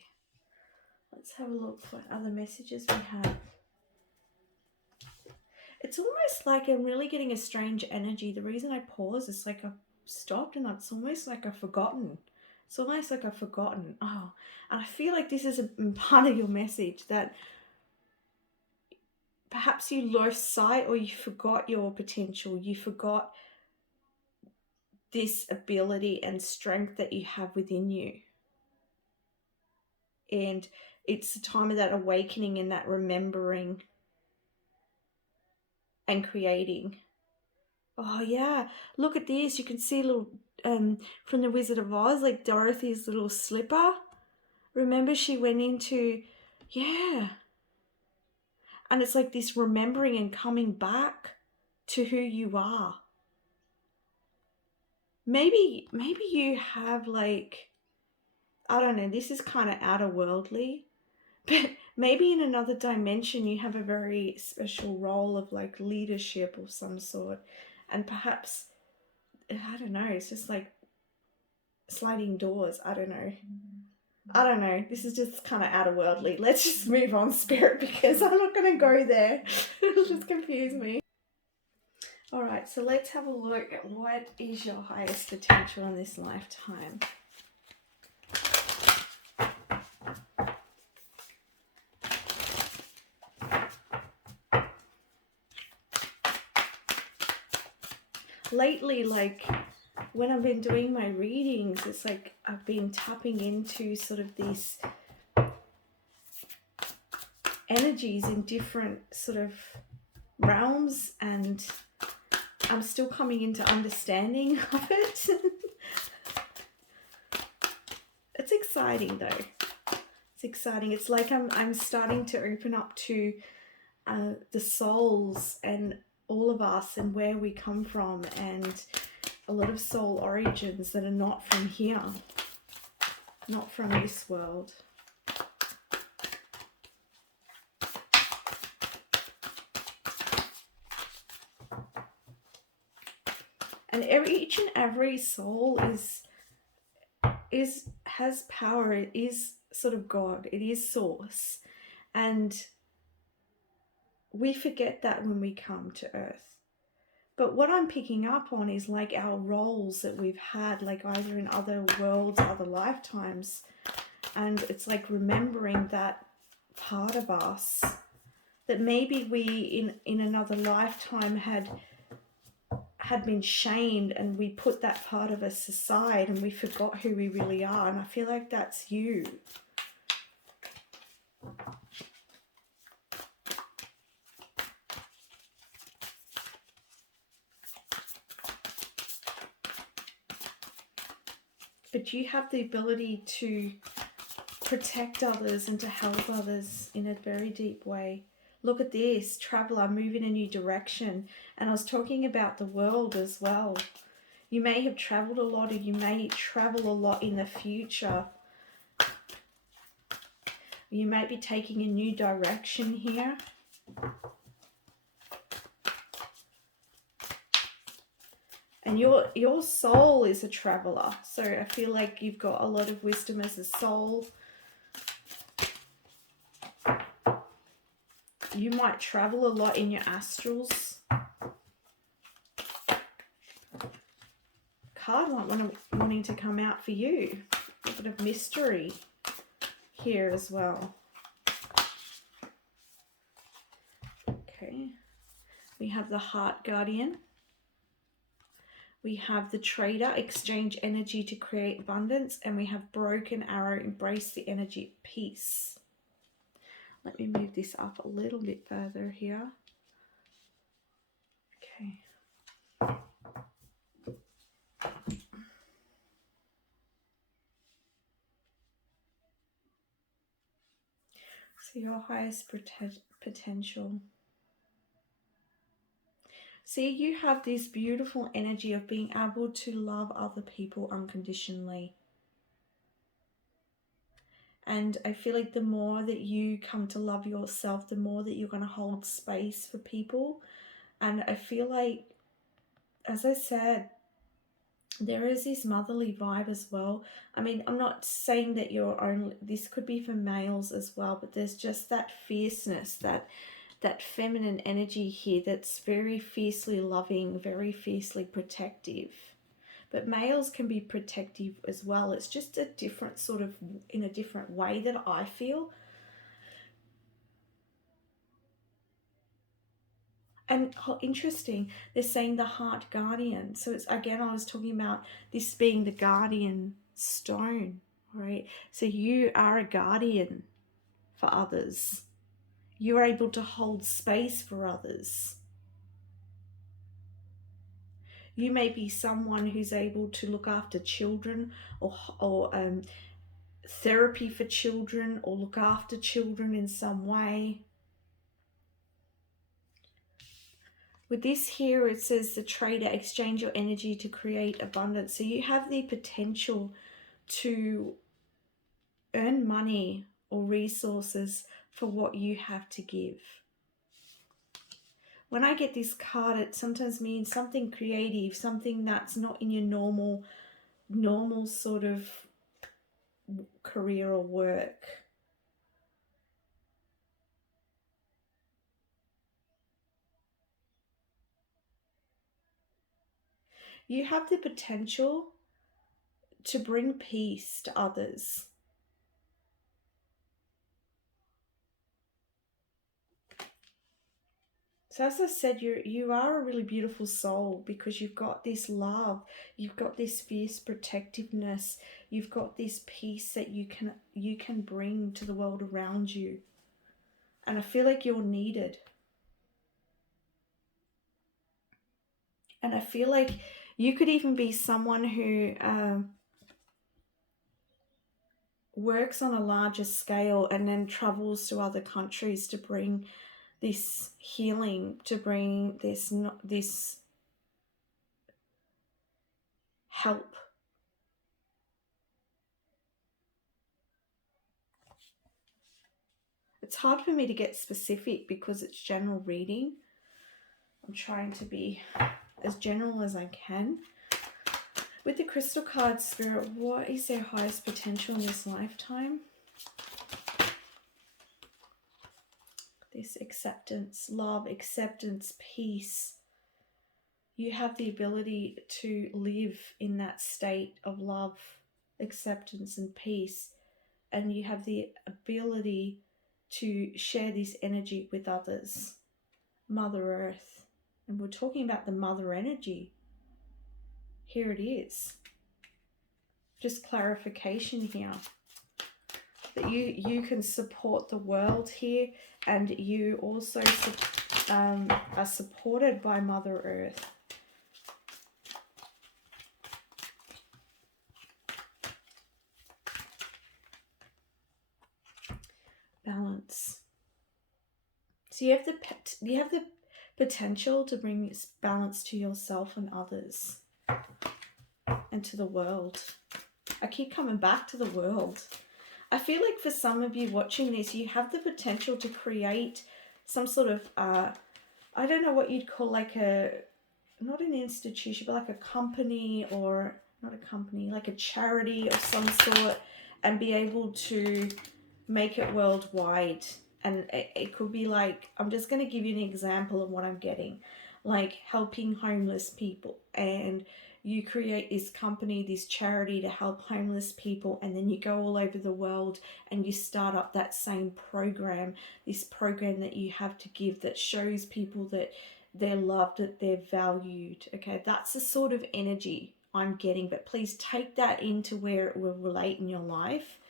let's have a look what other messages we have. It's almost like I'm really getting a strange energy. The reason I pause is like I've stopped, and it's almost like I've forgotten. It's almost like I've forgotten. Oh, and I feel like this is a part of your message, that perhaps you lost sight, or you forgot your potential. You forgot this ability and strength that you have within you. And it's the time of that awakening and that remembering and creating. Oh yeah, look at this. You can see a little from the Wizard of Oz, like Dorothy's little slipper. Remember, she went into, yeah. And it's like this remembering and coming back to who you are. Maybe you have, like, I don't know, this is kind of outer worldly, but maybe in another dimension you have a very special role of like leadership of some sort. And perhaps, I don't know, it's just like sliding doors. I don't know. This is just kind of outer worldly. Let's just move on, Spirit, because I'm not going to go there. It'll just confuse me. All right, so let's have a look at what is your highest potential in this lifetime. lately, like when I've been doing my readings, it's like I've been tapping into sort of these energies in different sort of realms, and I'm still coming into understanding of it. It's exciting though. It's exciting. It's like I'm starting to open up to the souls and all of us and where we come from, and a lot of soul origins that are not from here, not from this world. And each and every soul has power. It is sort of God. It is source. And we forget that when we come to Earth. But what I'm picking up on is like our roles that we've had, like either in other worlds, other lifetimes. And it's like remembering that part of us that maybe we in another lifetime had been shamed, and we put that part of us aside and we forgot who we really are. And I feel like that's you. But you have the ability to protect others and to help others in a very deep way. Look at this, traveler, move in a new direction. And I was talking about the world as well. You may have traveled a lot, or you may travel a lot in the future. You might be taking a new direction here. And your soul is a traveler. So I feel like you've got a lot of wisdom as a soul. You might travel a lot in your astrals. Card wanting to come out for you. A bit of mystery here as well. Okay. We have the Heart Guardian. We have the Trader, exchange energy to create abundance. And we have Broken Arrow, embrace the energy of peace. Let me move this up a little bit further here. Okay. So your highest potential. See, you have this beautiful energy of being able to love other people unconditionally. And I feel like the more that you come to love yourself, the more that you're going to hold space for people. And I feel like, as I said, there is this motherly vibe as well. I mean, I'm not saying that you're only, this could be for males as well, but there's just that fierceness, that feminine energy here that's very fiercely loving, very fiercely protective. But males can be protective as well. It's just a different sort of, in a different way that I feel. And interesting, they're saying the Heart Guardian. So it's, again, I was talking about this being the guardian stone, right? So you are a guardian for others. You're able to hold space for others. You may be someone who's able to look after children, or therapy for children, or look after children in some way. With this here, it says the Trader, exchange your energy to create abundance. So you have the potential to earn money or resources for what you have to give. When I get this card, it sometimes means something creative, something that's not in your normal sort of career or work. You have the potential to bring peace to others. So as I said, you are a really beautiful soul because you've got this love, you've got this fierce protectiveness, you've got this peace that you can bring to the world around you. And I feel like you're needed. And I feel like you could even be someone who works on a larger scale and then travels to other countries to bring this healing, to bring this help. It's hard for me to get specific because it's general reading. I'm trying to be as general as I can. With the crystal card, Spirit, what is their highest potential in this lifetime? This acceptance, love, acceptance, peace. You have the ability to live in that state of love, acceptance, and peace. And you have the ability to share this energy with others. Mother Earth. And we're talking about the mother energy. Here it is. Just clarification here. That you can support the world here, and you also are supported by Mother Earth. Balance. So you have the potential to bring this balance to yourself and others, and to the world. I keep coming back to the world. I feel like for some of you watching this, you have the potential to create some sort of, I don't know what you'd call, like not an institution, but like a company, or not a company, like a charity of some sort, and be able to make it worldwide. And it could be like, I'm just going to give you an example of what I'm getting, like helping homeless people, and you create this company, this charity to help homeless people, and then you go all over the world and you start up that same program, this program that you have to give that shows people that they're loved, that they're valued. Okay, that's the sort of energy I'm getting, but please take that into where it will relate in your life.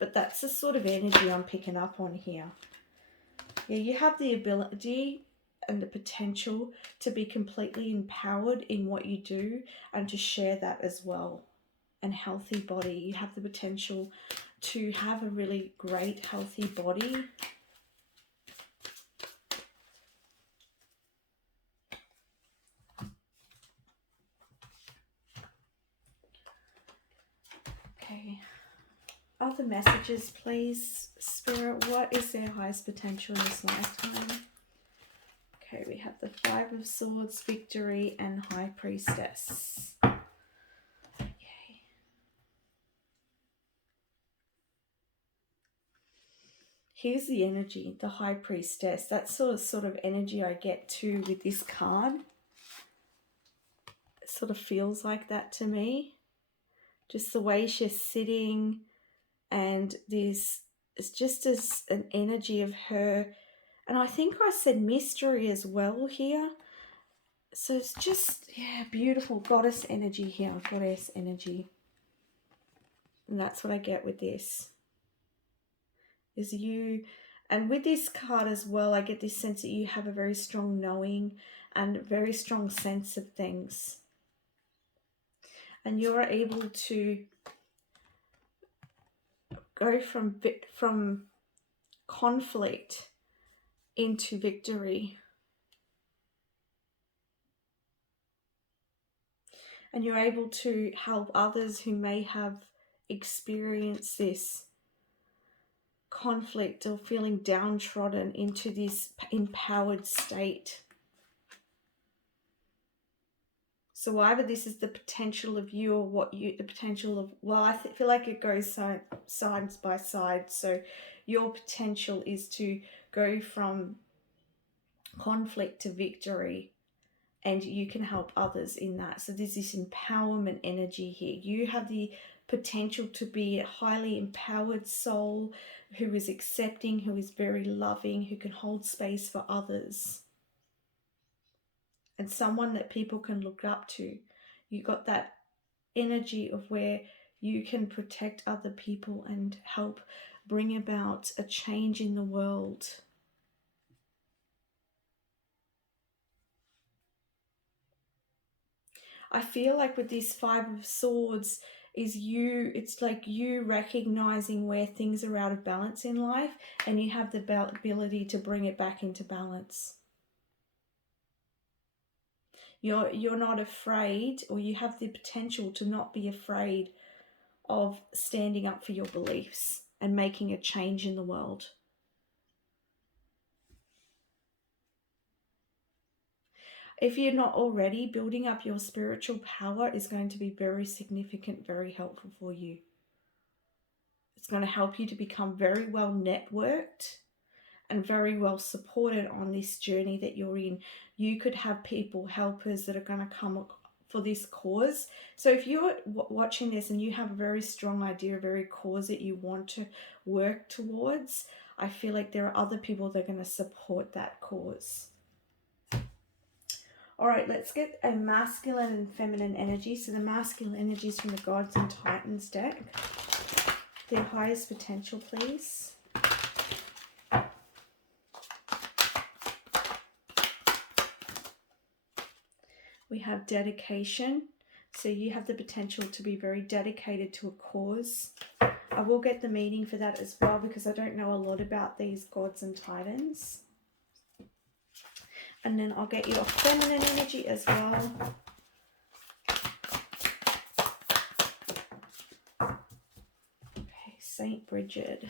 But that's the sort of energy I'm picking up on here. Yeah, you have the ability and the potential to be completely empowered in what you do, and to share that as well. And healthy body. You have the potential to have a really great healthy body. Okay. Other messages, please, Spirit. What is their highest potential in this lifetime? Okay, we have the Five of Swords, Victory, and High Priestess. Okay. Here's the energy, the High Priestess. That's sort of energy I get too with this card. It sort of feels like that to me. Just the way she's sitting, and this it's just as an energy of her. And I think I said mystery as well here. So it's just, yeah, beautiful goddess energy here, goddess energy. And that's what I get with this. Is you, and with this card as well, I get this sense that you have a very strong knowing and a very strong sense of things. And you're able to go from conflict into victory. And you're able to help others who may have experienced this conflict or feeling downtrodden into this empowered state. So either this is the potential of you, or the potential of, well, I feel like it goes side by side. So your potential is to go from conflict to victory, and you can help others in that. So there's this empowerment energy here. You have the potential to be a highly empowered soul who is accepting, who is very loving, who can hold space for others. and someone that people can look up to. You got that energy of where you can protect other people and help bring about a change in the world. I feel like with this Five of Swords it's like you recognizing where things are out of balance in life, and you have the ability to bring it back into balance. You're not afraid, or you have the potential to not be afraid of standing up for your beliefs and making a change in the world. If you're not already, building up your spiritual power is going to be very significant, very helpful for you. It's going to help you to become very well networked and very well supported on this journey that you're in. You could have people, helpers that are going to come for this cause. So if you're watching this and you have a very strong idea, a very cause that you want to work towards, I feel like there are other people that are going to support that cause. All right, let's get a masculine and feminine energy. So the masculine energy is from the Gods and Titans deck. Their highest potential, please. We have dedication. So you have the potential to be very dedicated to a cause. I will get the meaning for that as well, because I don't know a lot about these Gods and Titans. And then I'll get your feminine energy as well. Okay, Saint Bridget.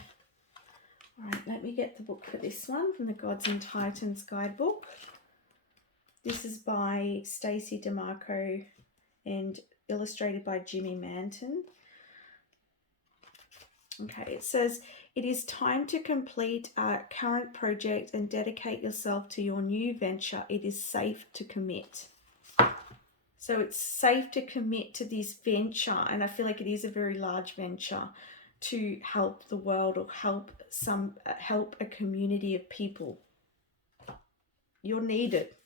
All right, let me get the book for this one from the Gods and Titans guidebook. This is by Stacey DeMarco and illustrated by Jimmy Manton. Okay, it says, it is time to complete a current project and dedicate yourself to your new venture. It is safe to commit. So it's safe to commit to this venture, and I feel like it is a very large venture to help the world, or help a community of people. You're needed.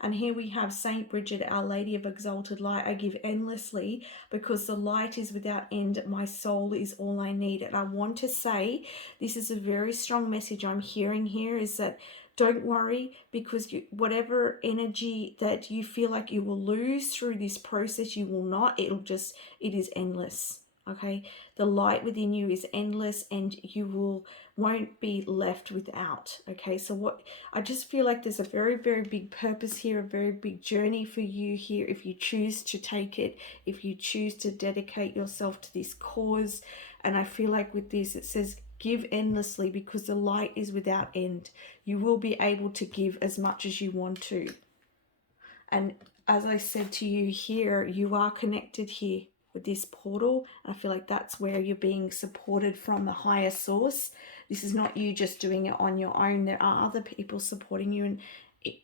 And here we have Saint Bridget, Our Lady of Exalted Light. I give endlessly because the light is without end. My soul is all I need. And I want to say, this is a very strong message I'm hearing here, is that don't worry, because whatever energy that you feel like you will lose through this process, you will not. It is endless. Okay, the light within you is endless, and you won't be left without. Okay, so what I just feel like there's a very, very big purpose here, a very big journey for you here, if you choose to take it, if you choose to dedicate yourself to this cause. And I feel like with this, it says give endlessly, because the light is without end. You will be able to give as much as you want to. And as I said to you here, you are connected here with this portal. I feel like that's where you're being supported from the higher source. This is not you just doing it on your own. There are other people supporting you, and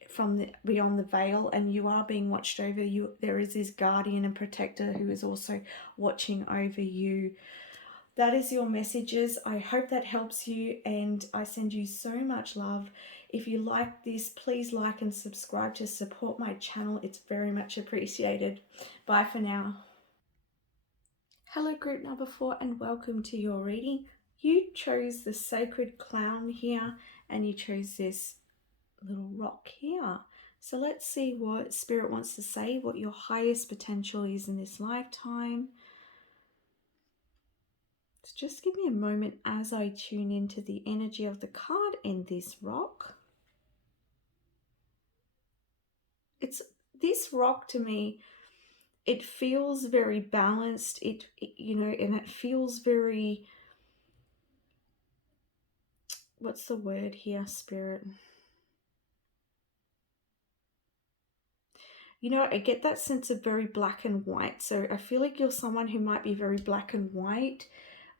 from beyond the veil, and you are being watched over. There is this guardian and protector who is also watching over you. That is your messages. I hope that helps you, and I send you so much love. If you like this, please like and subscribe to support my channel. It's very much appreciated. Bye for now. Hello group number 4, and welcome to your reading. You chose the sacred clown here, and you chose this little rock here. So let's see what Spirit wants to say, what your highest potential is in this lifetime. So just give me a moment as I tune into the energy of the card and this rock. This rock to me, it feels very balanced. And it feels very, what's the word here, Spirit? I get that sense of very black and white. So I feel like you're someone who might be very black and white.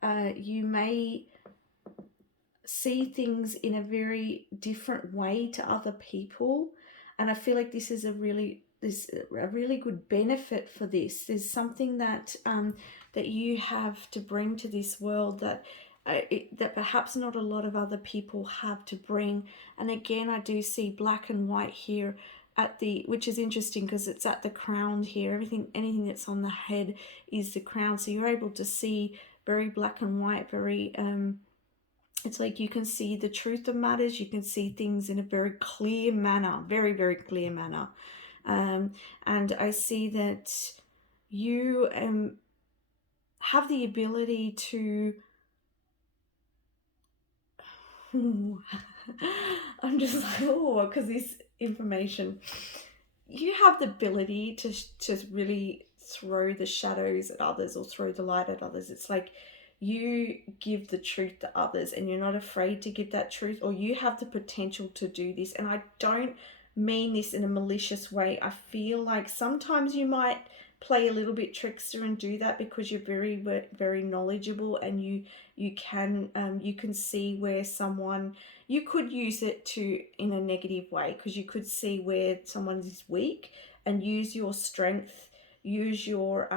You may see things in a very different way to other people. And I feel like this is a really good benefit for this. There's something that that you have to bring to this world that perhaps not a lot of other people have to bring. And again, I do see black and white here. at the, which is interesting because it's at the crown here. Anything that's on the head is the crown. So you're able to see very black and white, very, it's like you can see the truth of matters. You can see things in a very clear manner, very, very clear manner. And I see that you have the ability to I'm just like, oh, because this information, you have the ability to really throw the shadows at others or throw the light at others. It's like you give the truth to others and you're not afraid to give that truth, or you have the potential to do this. And I don't mean this in a malicious way. I feel like sometimes you might play a little bit trickster and do that because you're very, very knowledgeable, and you can see where someone, you could use it to in a negative way, because you could see where someone is weak and use your strength, use your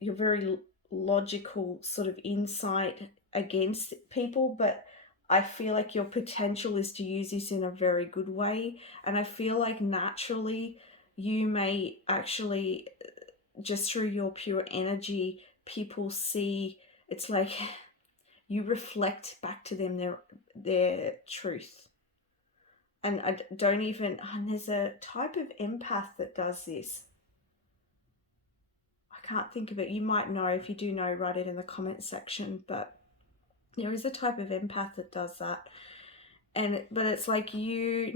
very logical sort of insight against people. But I feel like your potential is to use this in a very good way, and I feel like naturally you may actually, just through your pure energy, people see, it's like you reflect back to them their truth. And I don't even, and there's a type of empath that does this. I can't think of it. You might know. If you do know, write it in the comment section. But there is a type of empath that does that. But it's like, you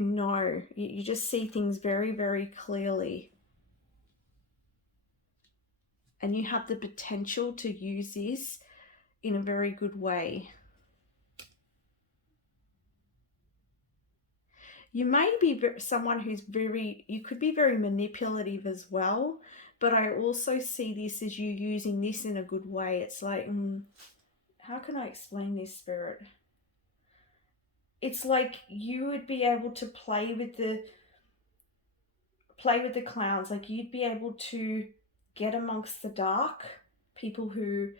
just see things very, very clearly. And you have the potential to use this in a very good way. You may be someone who's you could be very manipulative as well, but I also see this as you using this in a good way. It's like, how can I explain this, Spirit? It's like you would be able to play with the clowns. Like you'd be able to get amongst the dark, people who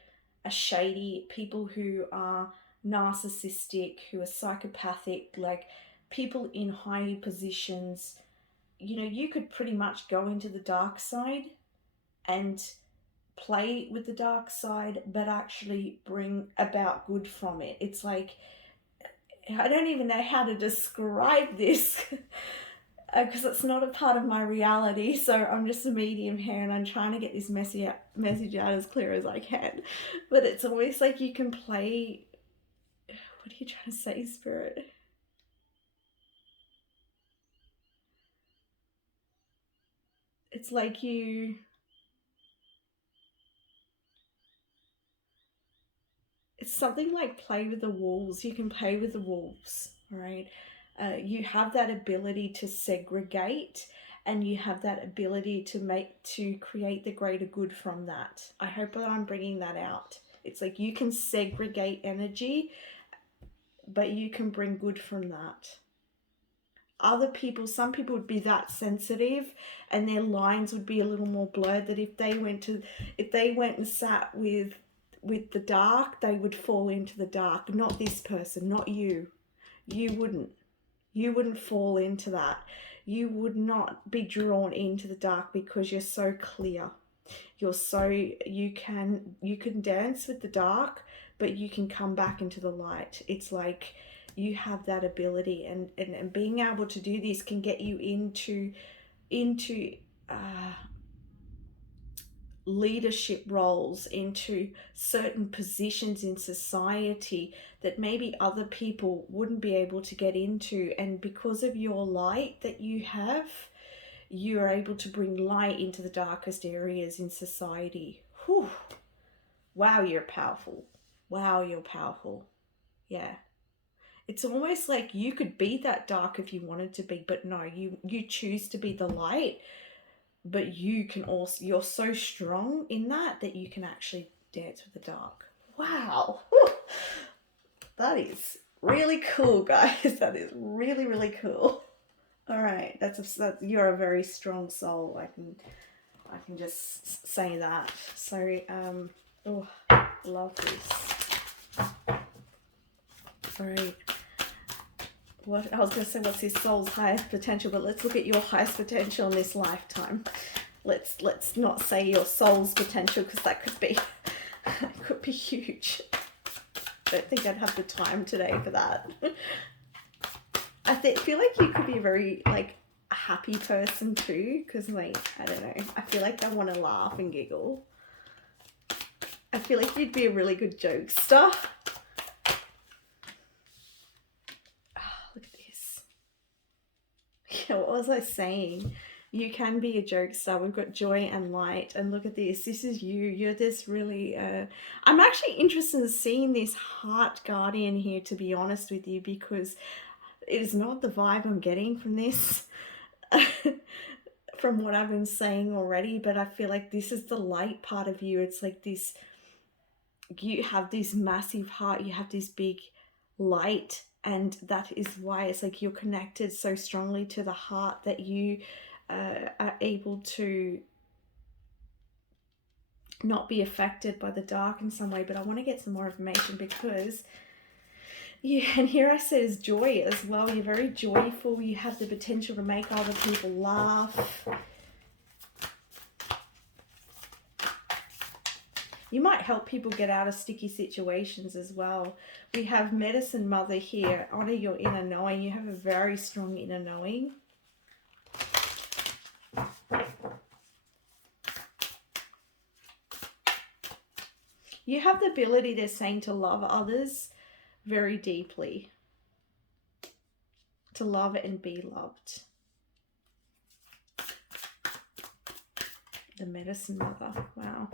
are shady, people who are narcissistic, who are psychopathic, like people in high positions. You could pretty much go into the dark side and play with the dark side, but actually bring about good from it. It's like, I don't even know how to describe this because it's not a part of my reality. So I'm just a medium here, and I'm trying to get this message out as clear as I can. But it's always like you can play. What are you trying to say, Spirit? It's like it's something like play with the wolves. You can play with the wolves, right? You have that ability to segregate, and you have that ability to create the greater good from that. I hope that I'm bringing that out. It's like you can segregate energy, but you can bring good from that. Some people would be that sensitive, and their lines would be a little more blurred, that if they went and sat with the dark, they would fall into the dark. Not this person, not you. You wouldn't fall into that. You would not be drawn into the dark because you're so clear. You can dance with the dark, but you can come back into the light. It's like you have that ability, and being able to do this can get you into leadership roles, into certain positions in society that maybe other people wouldn't be able to get into. And because of your light that you have, you are able to bring light into the darkest areas in society. Whew. Wow, you're powerful. Wow, you're powerful. Yeah. It's almost like you could be that dark if you wanted to be, but no, you choose to be the light. But you're so strong in that you can actually dance with the dark. Wow. Whew. That is really cool, guys. That is really, really cool. All right, you're a very strong soul. I can just say that. So, love this. All right. what I was going to say, what's his soul's highest potential, but let's look at your highest potential in this lifetime. Let's not say your soul's potential, because that could be it could be huge. I don't think I'd have the time today for that. I feel like you could be a very like a happy person too, because like, I don't know, I feel like I want to laugh and giggle. I feel like you'd be a really good jokester. Look at this. Yeah, what was I saying? You can be a jokester. We've got joy and light. And look at this. This is you. You're this really... I'm actually interested in seeing this heart guardian here, to be honest with you, because it is not the vibe I'm getting from this. From what I've been saying already. But I feel like this is the light part of you. It's like this... You have this massive heart. You have this big light. And that is why it's like you're connected so strongly to the heart that you are able to not be affected by the dark in some way. But I want to get some more information, because and here I said is joy as well. You're very joyful. You have the potential to make other people laugh. You might help people get out of sticky situations as well. We have Medicine Mother here. Honor your inner knowing. You have a very strong inner knowing. You have the ability, they're saying, to love others very deeply. To love and be loved. The Medicine Mother. Wow.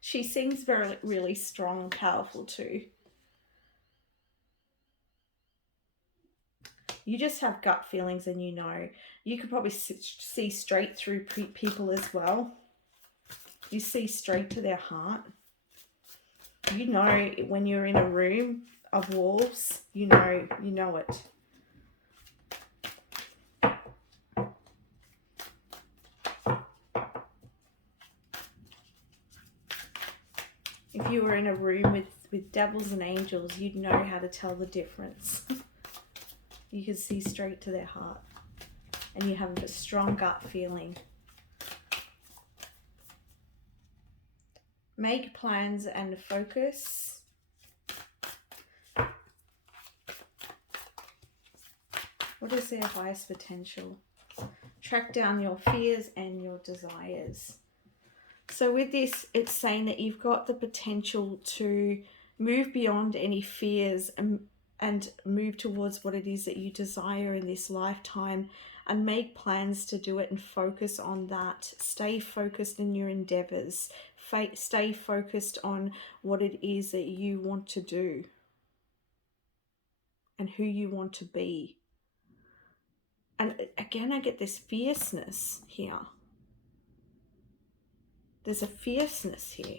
She seems very, really strong and powerful too. You just have gut feelings, and you know. You could probably see straight through people as well. You see straight to their heart. You know when you're in a room of wolves, you know it. If you were in a room with devils and angels, you'd know how to tell the difference. You can see straight to their heart. And you have a strong gut feeling. Make plans and focus. What is their highest potential? Track down your fears and your desires. So with this, it's saying that you've got the potential to move beyond any fears and move towards what it is that you desire in this lifetime, and make plans to do it and focus on that. Stay focused in your endeavors. Stay focused on what it is that you want to do and who you want to be. And again, I get this fierceness here. There's a fierceness here.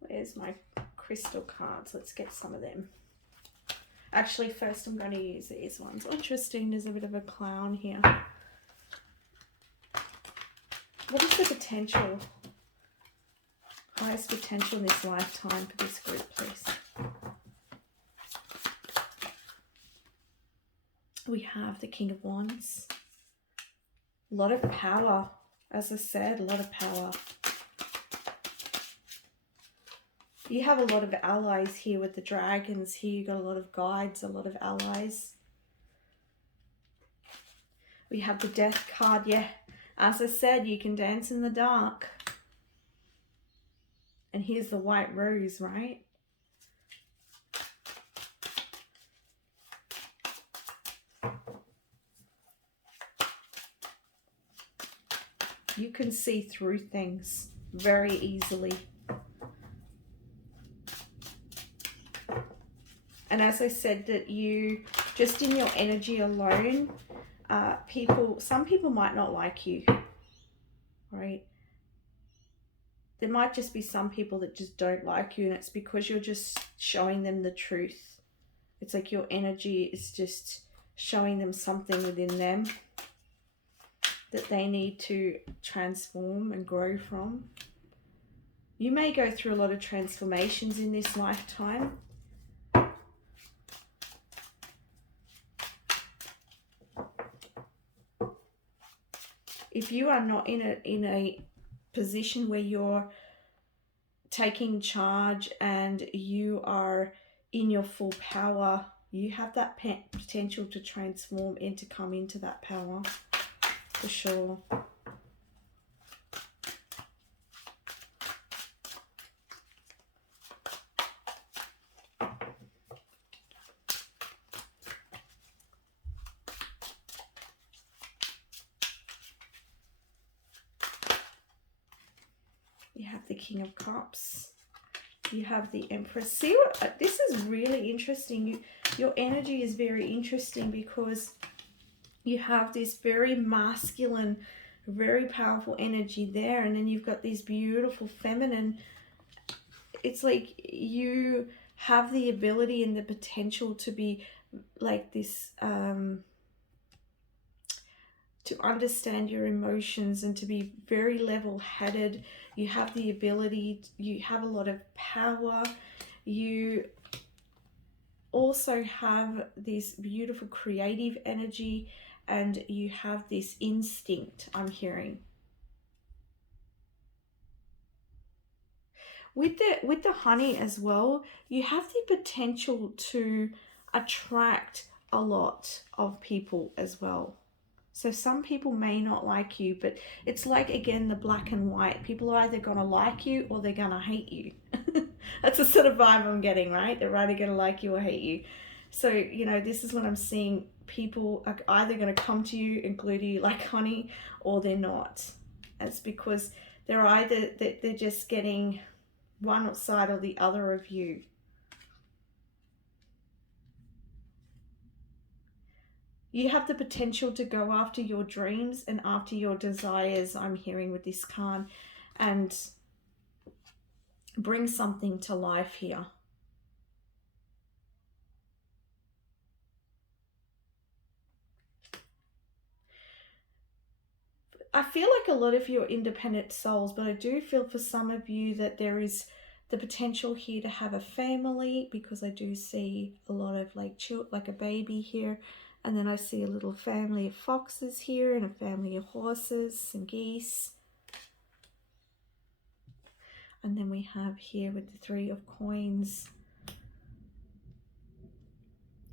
Where's my crystal cards? Let's get some of them. Actually, first I'm going to use these ones. Interesting, there's a bit of a clown here. What is the potential? Highest potential in this lifetime for this group, please. We have the King of Wands. A lot of power. As I said, a lot of power. You have a lot of allies here with the dragons. Here you got a lot of guides, a lot of allies. We have the Death card. Yeah, as I said, you can dance in the dark. And here's the White Rose, right? You can see through things very easily. And as I said, that you, just in your energy alone, some people might not like you, right? There might just be some people that just don't like you, and it's because you're just showing them the truth. It's like your energy is just showing them something within them that they need to transform and grow from. You may go through a lot of transformations in this lifetime. If you are not in a position where you're taking charge and you are in your full power, you have that potential to transform and to come into that power, for sure. You have the King of Cups. You have the Empress. See what this is really interesting. Your energy is very interesting because you have this very masculine, very powerful energy there, and then you've got this beautiful feminine. It's like you have the ability and the potential to be like this, to understand your emotions and to be very level-headed. You have the ability, you have a lot of power. You also have this beautiful creative energy, and you have this instinct, I'm hearing. With the honey as well, you have the potential to attract a lot of people as well. So some people may not like you, but it's like, again, the black and white. People are either going to like you or they're going to hate you. That's the sort of vibe I'm getting, right? They're either going to like you or hate you. So, you know, this is what I'm seeing. People are either going to come to you and glue to you like honey, or they're not. It's because they're either, they're just getting one side or the other of you. You have the potential to go after your dreams and after your desires, I'm hearing with this card, and bring something to life here. I feel like a lot of you are independent souls, but I do feel for some of you that there is the potential here to have a family, because I do see a lot of like a baby here. And then I see a little family of foxes here and a family of horses and geese. And then we have here with the Three of Coins.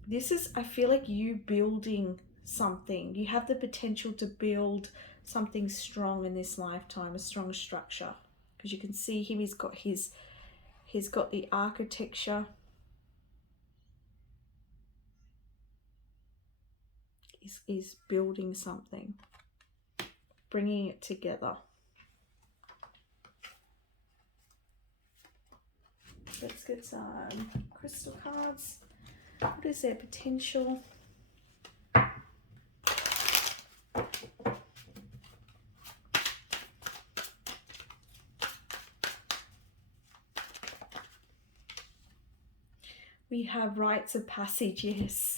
This is, I feel like you building something. You have the potential to build something strong in this lifetime, a strong structure. Because you can see him, he's got the architecture. Is building something, bringing it together. Let's get some crystal cards. What is their potential? We have rites of passage, yes.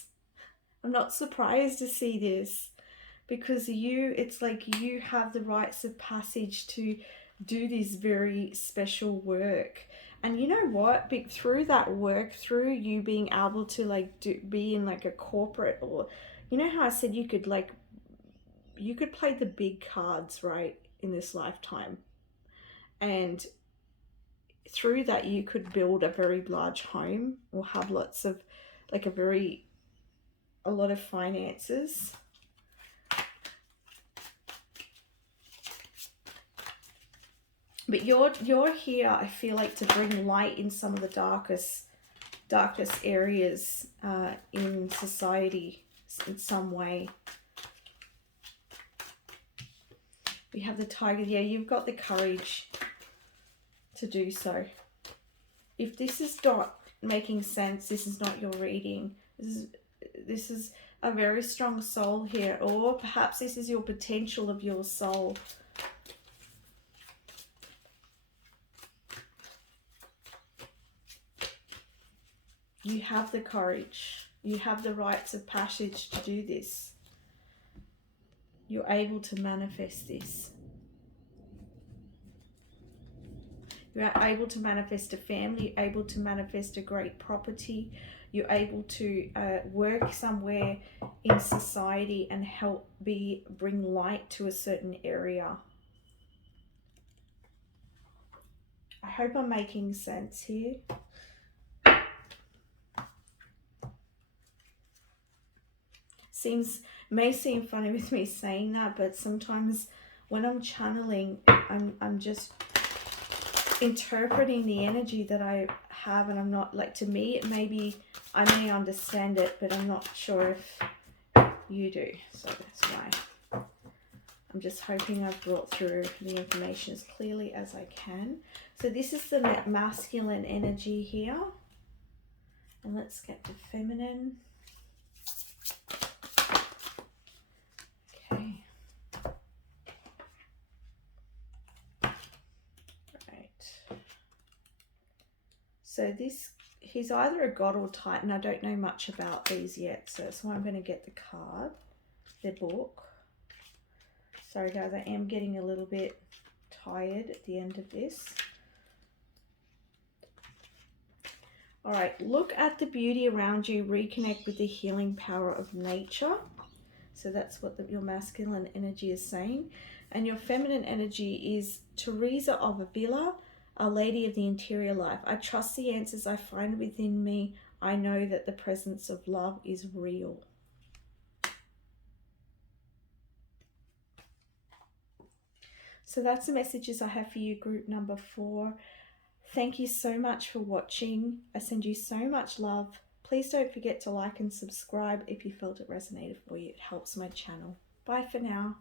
I'm not surprised to see this, because it's like you have the rites of passage to do this very special work. And you know what? Through that work, through you being able to like be in like a corporate, or you know how I said you could play the big cards, right, in this lifetime. And through that you could build a very large home, or have lots of like a lot of finances. But you're here, I feel like, to bring light in some of the darkest areas in society in some way. We have the Tiger. Yeah, you've got the courage to do so. If this is not making sense, this is not your reading. This is a very strong soul here, or perhaps this is your potential of your soul. You have the courage. You have the rites of passage to do this. You're able to manifest this. You're able to manifest a family. You're able to manifest a great property. You're able to work somewhere in society and help bring light to a certain area. I hope I'm making sense here. May seem funny with me saying that, but sometimes when I'm channeling, I'm just interpreting the energy that I have, and I'm not, like, to me it may be, I may understand it, but I'm not sure if you do. So that's why I'm just hoping I've brought through the information as clearly as I can. So this is the masculine energy here, and let's get to feminine. Okay. Right. So he's either a god or titan. I don't know much about these yet, so that's why I'm going to get the card, their book. Sorry guys, I am getting a little bit tired at the end of this. All right, look at the beauty around you, reconnect with the healing power of nature. So that's what your masculine energy is saying. And your feminine energy is Teresa of Avila, a lady of the interior life. I trust the answers I find within me. I know that the presence of love is real. So that's the messages I have for you, group number 4. Thank you so much for watching. I send you so much love. Please don't forget to like and subscribe if you felt it resonated for you. It helps my channel. Bye for now.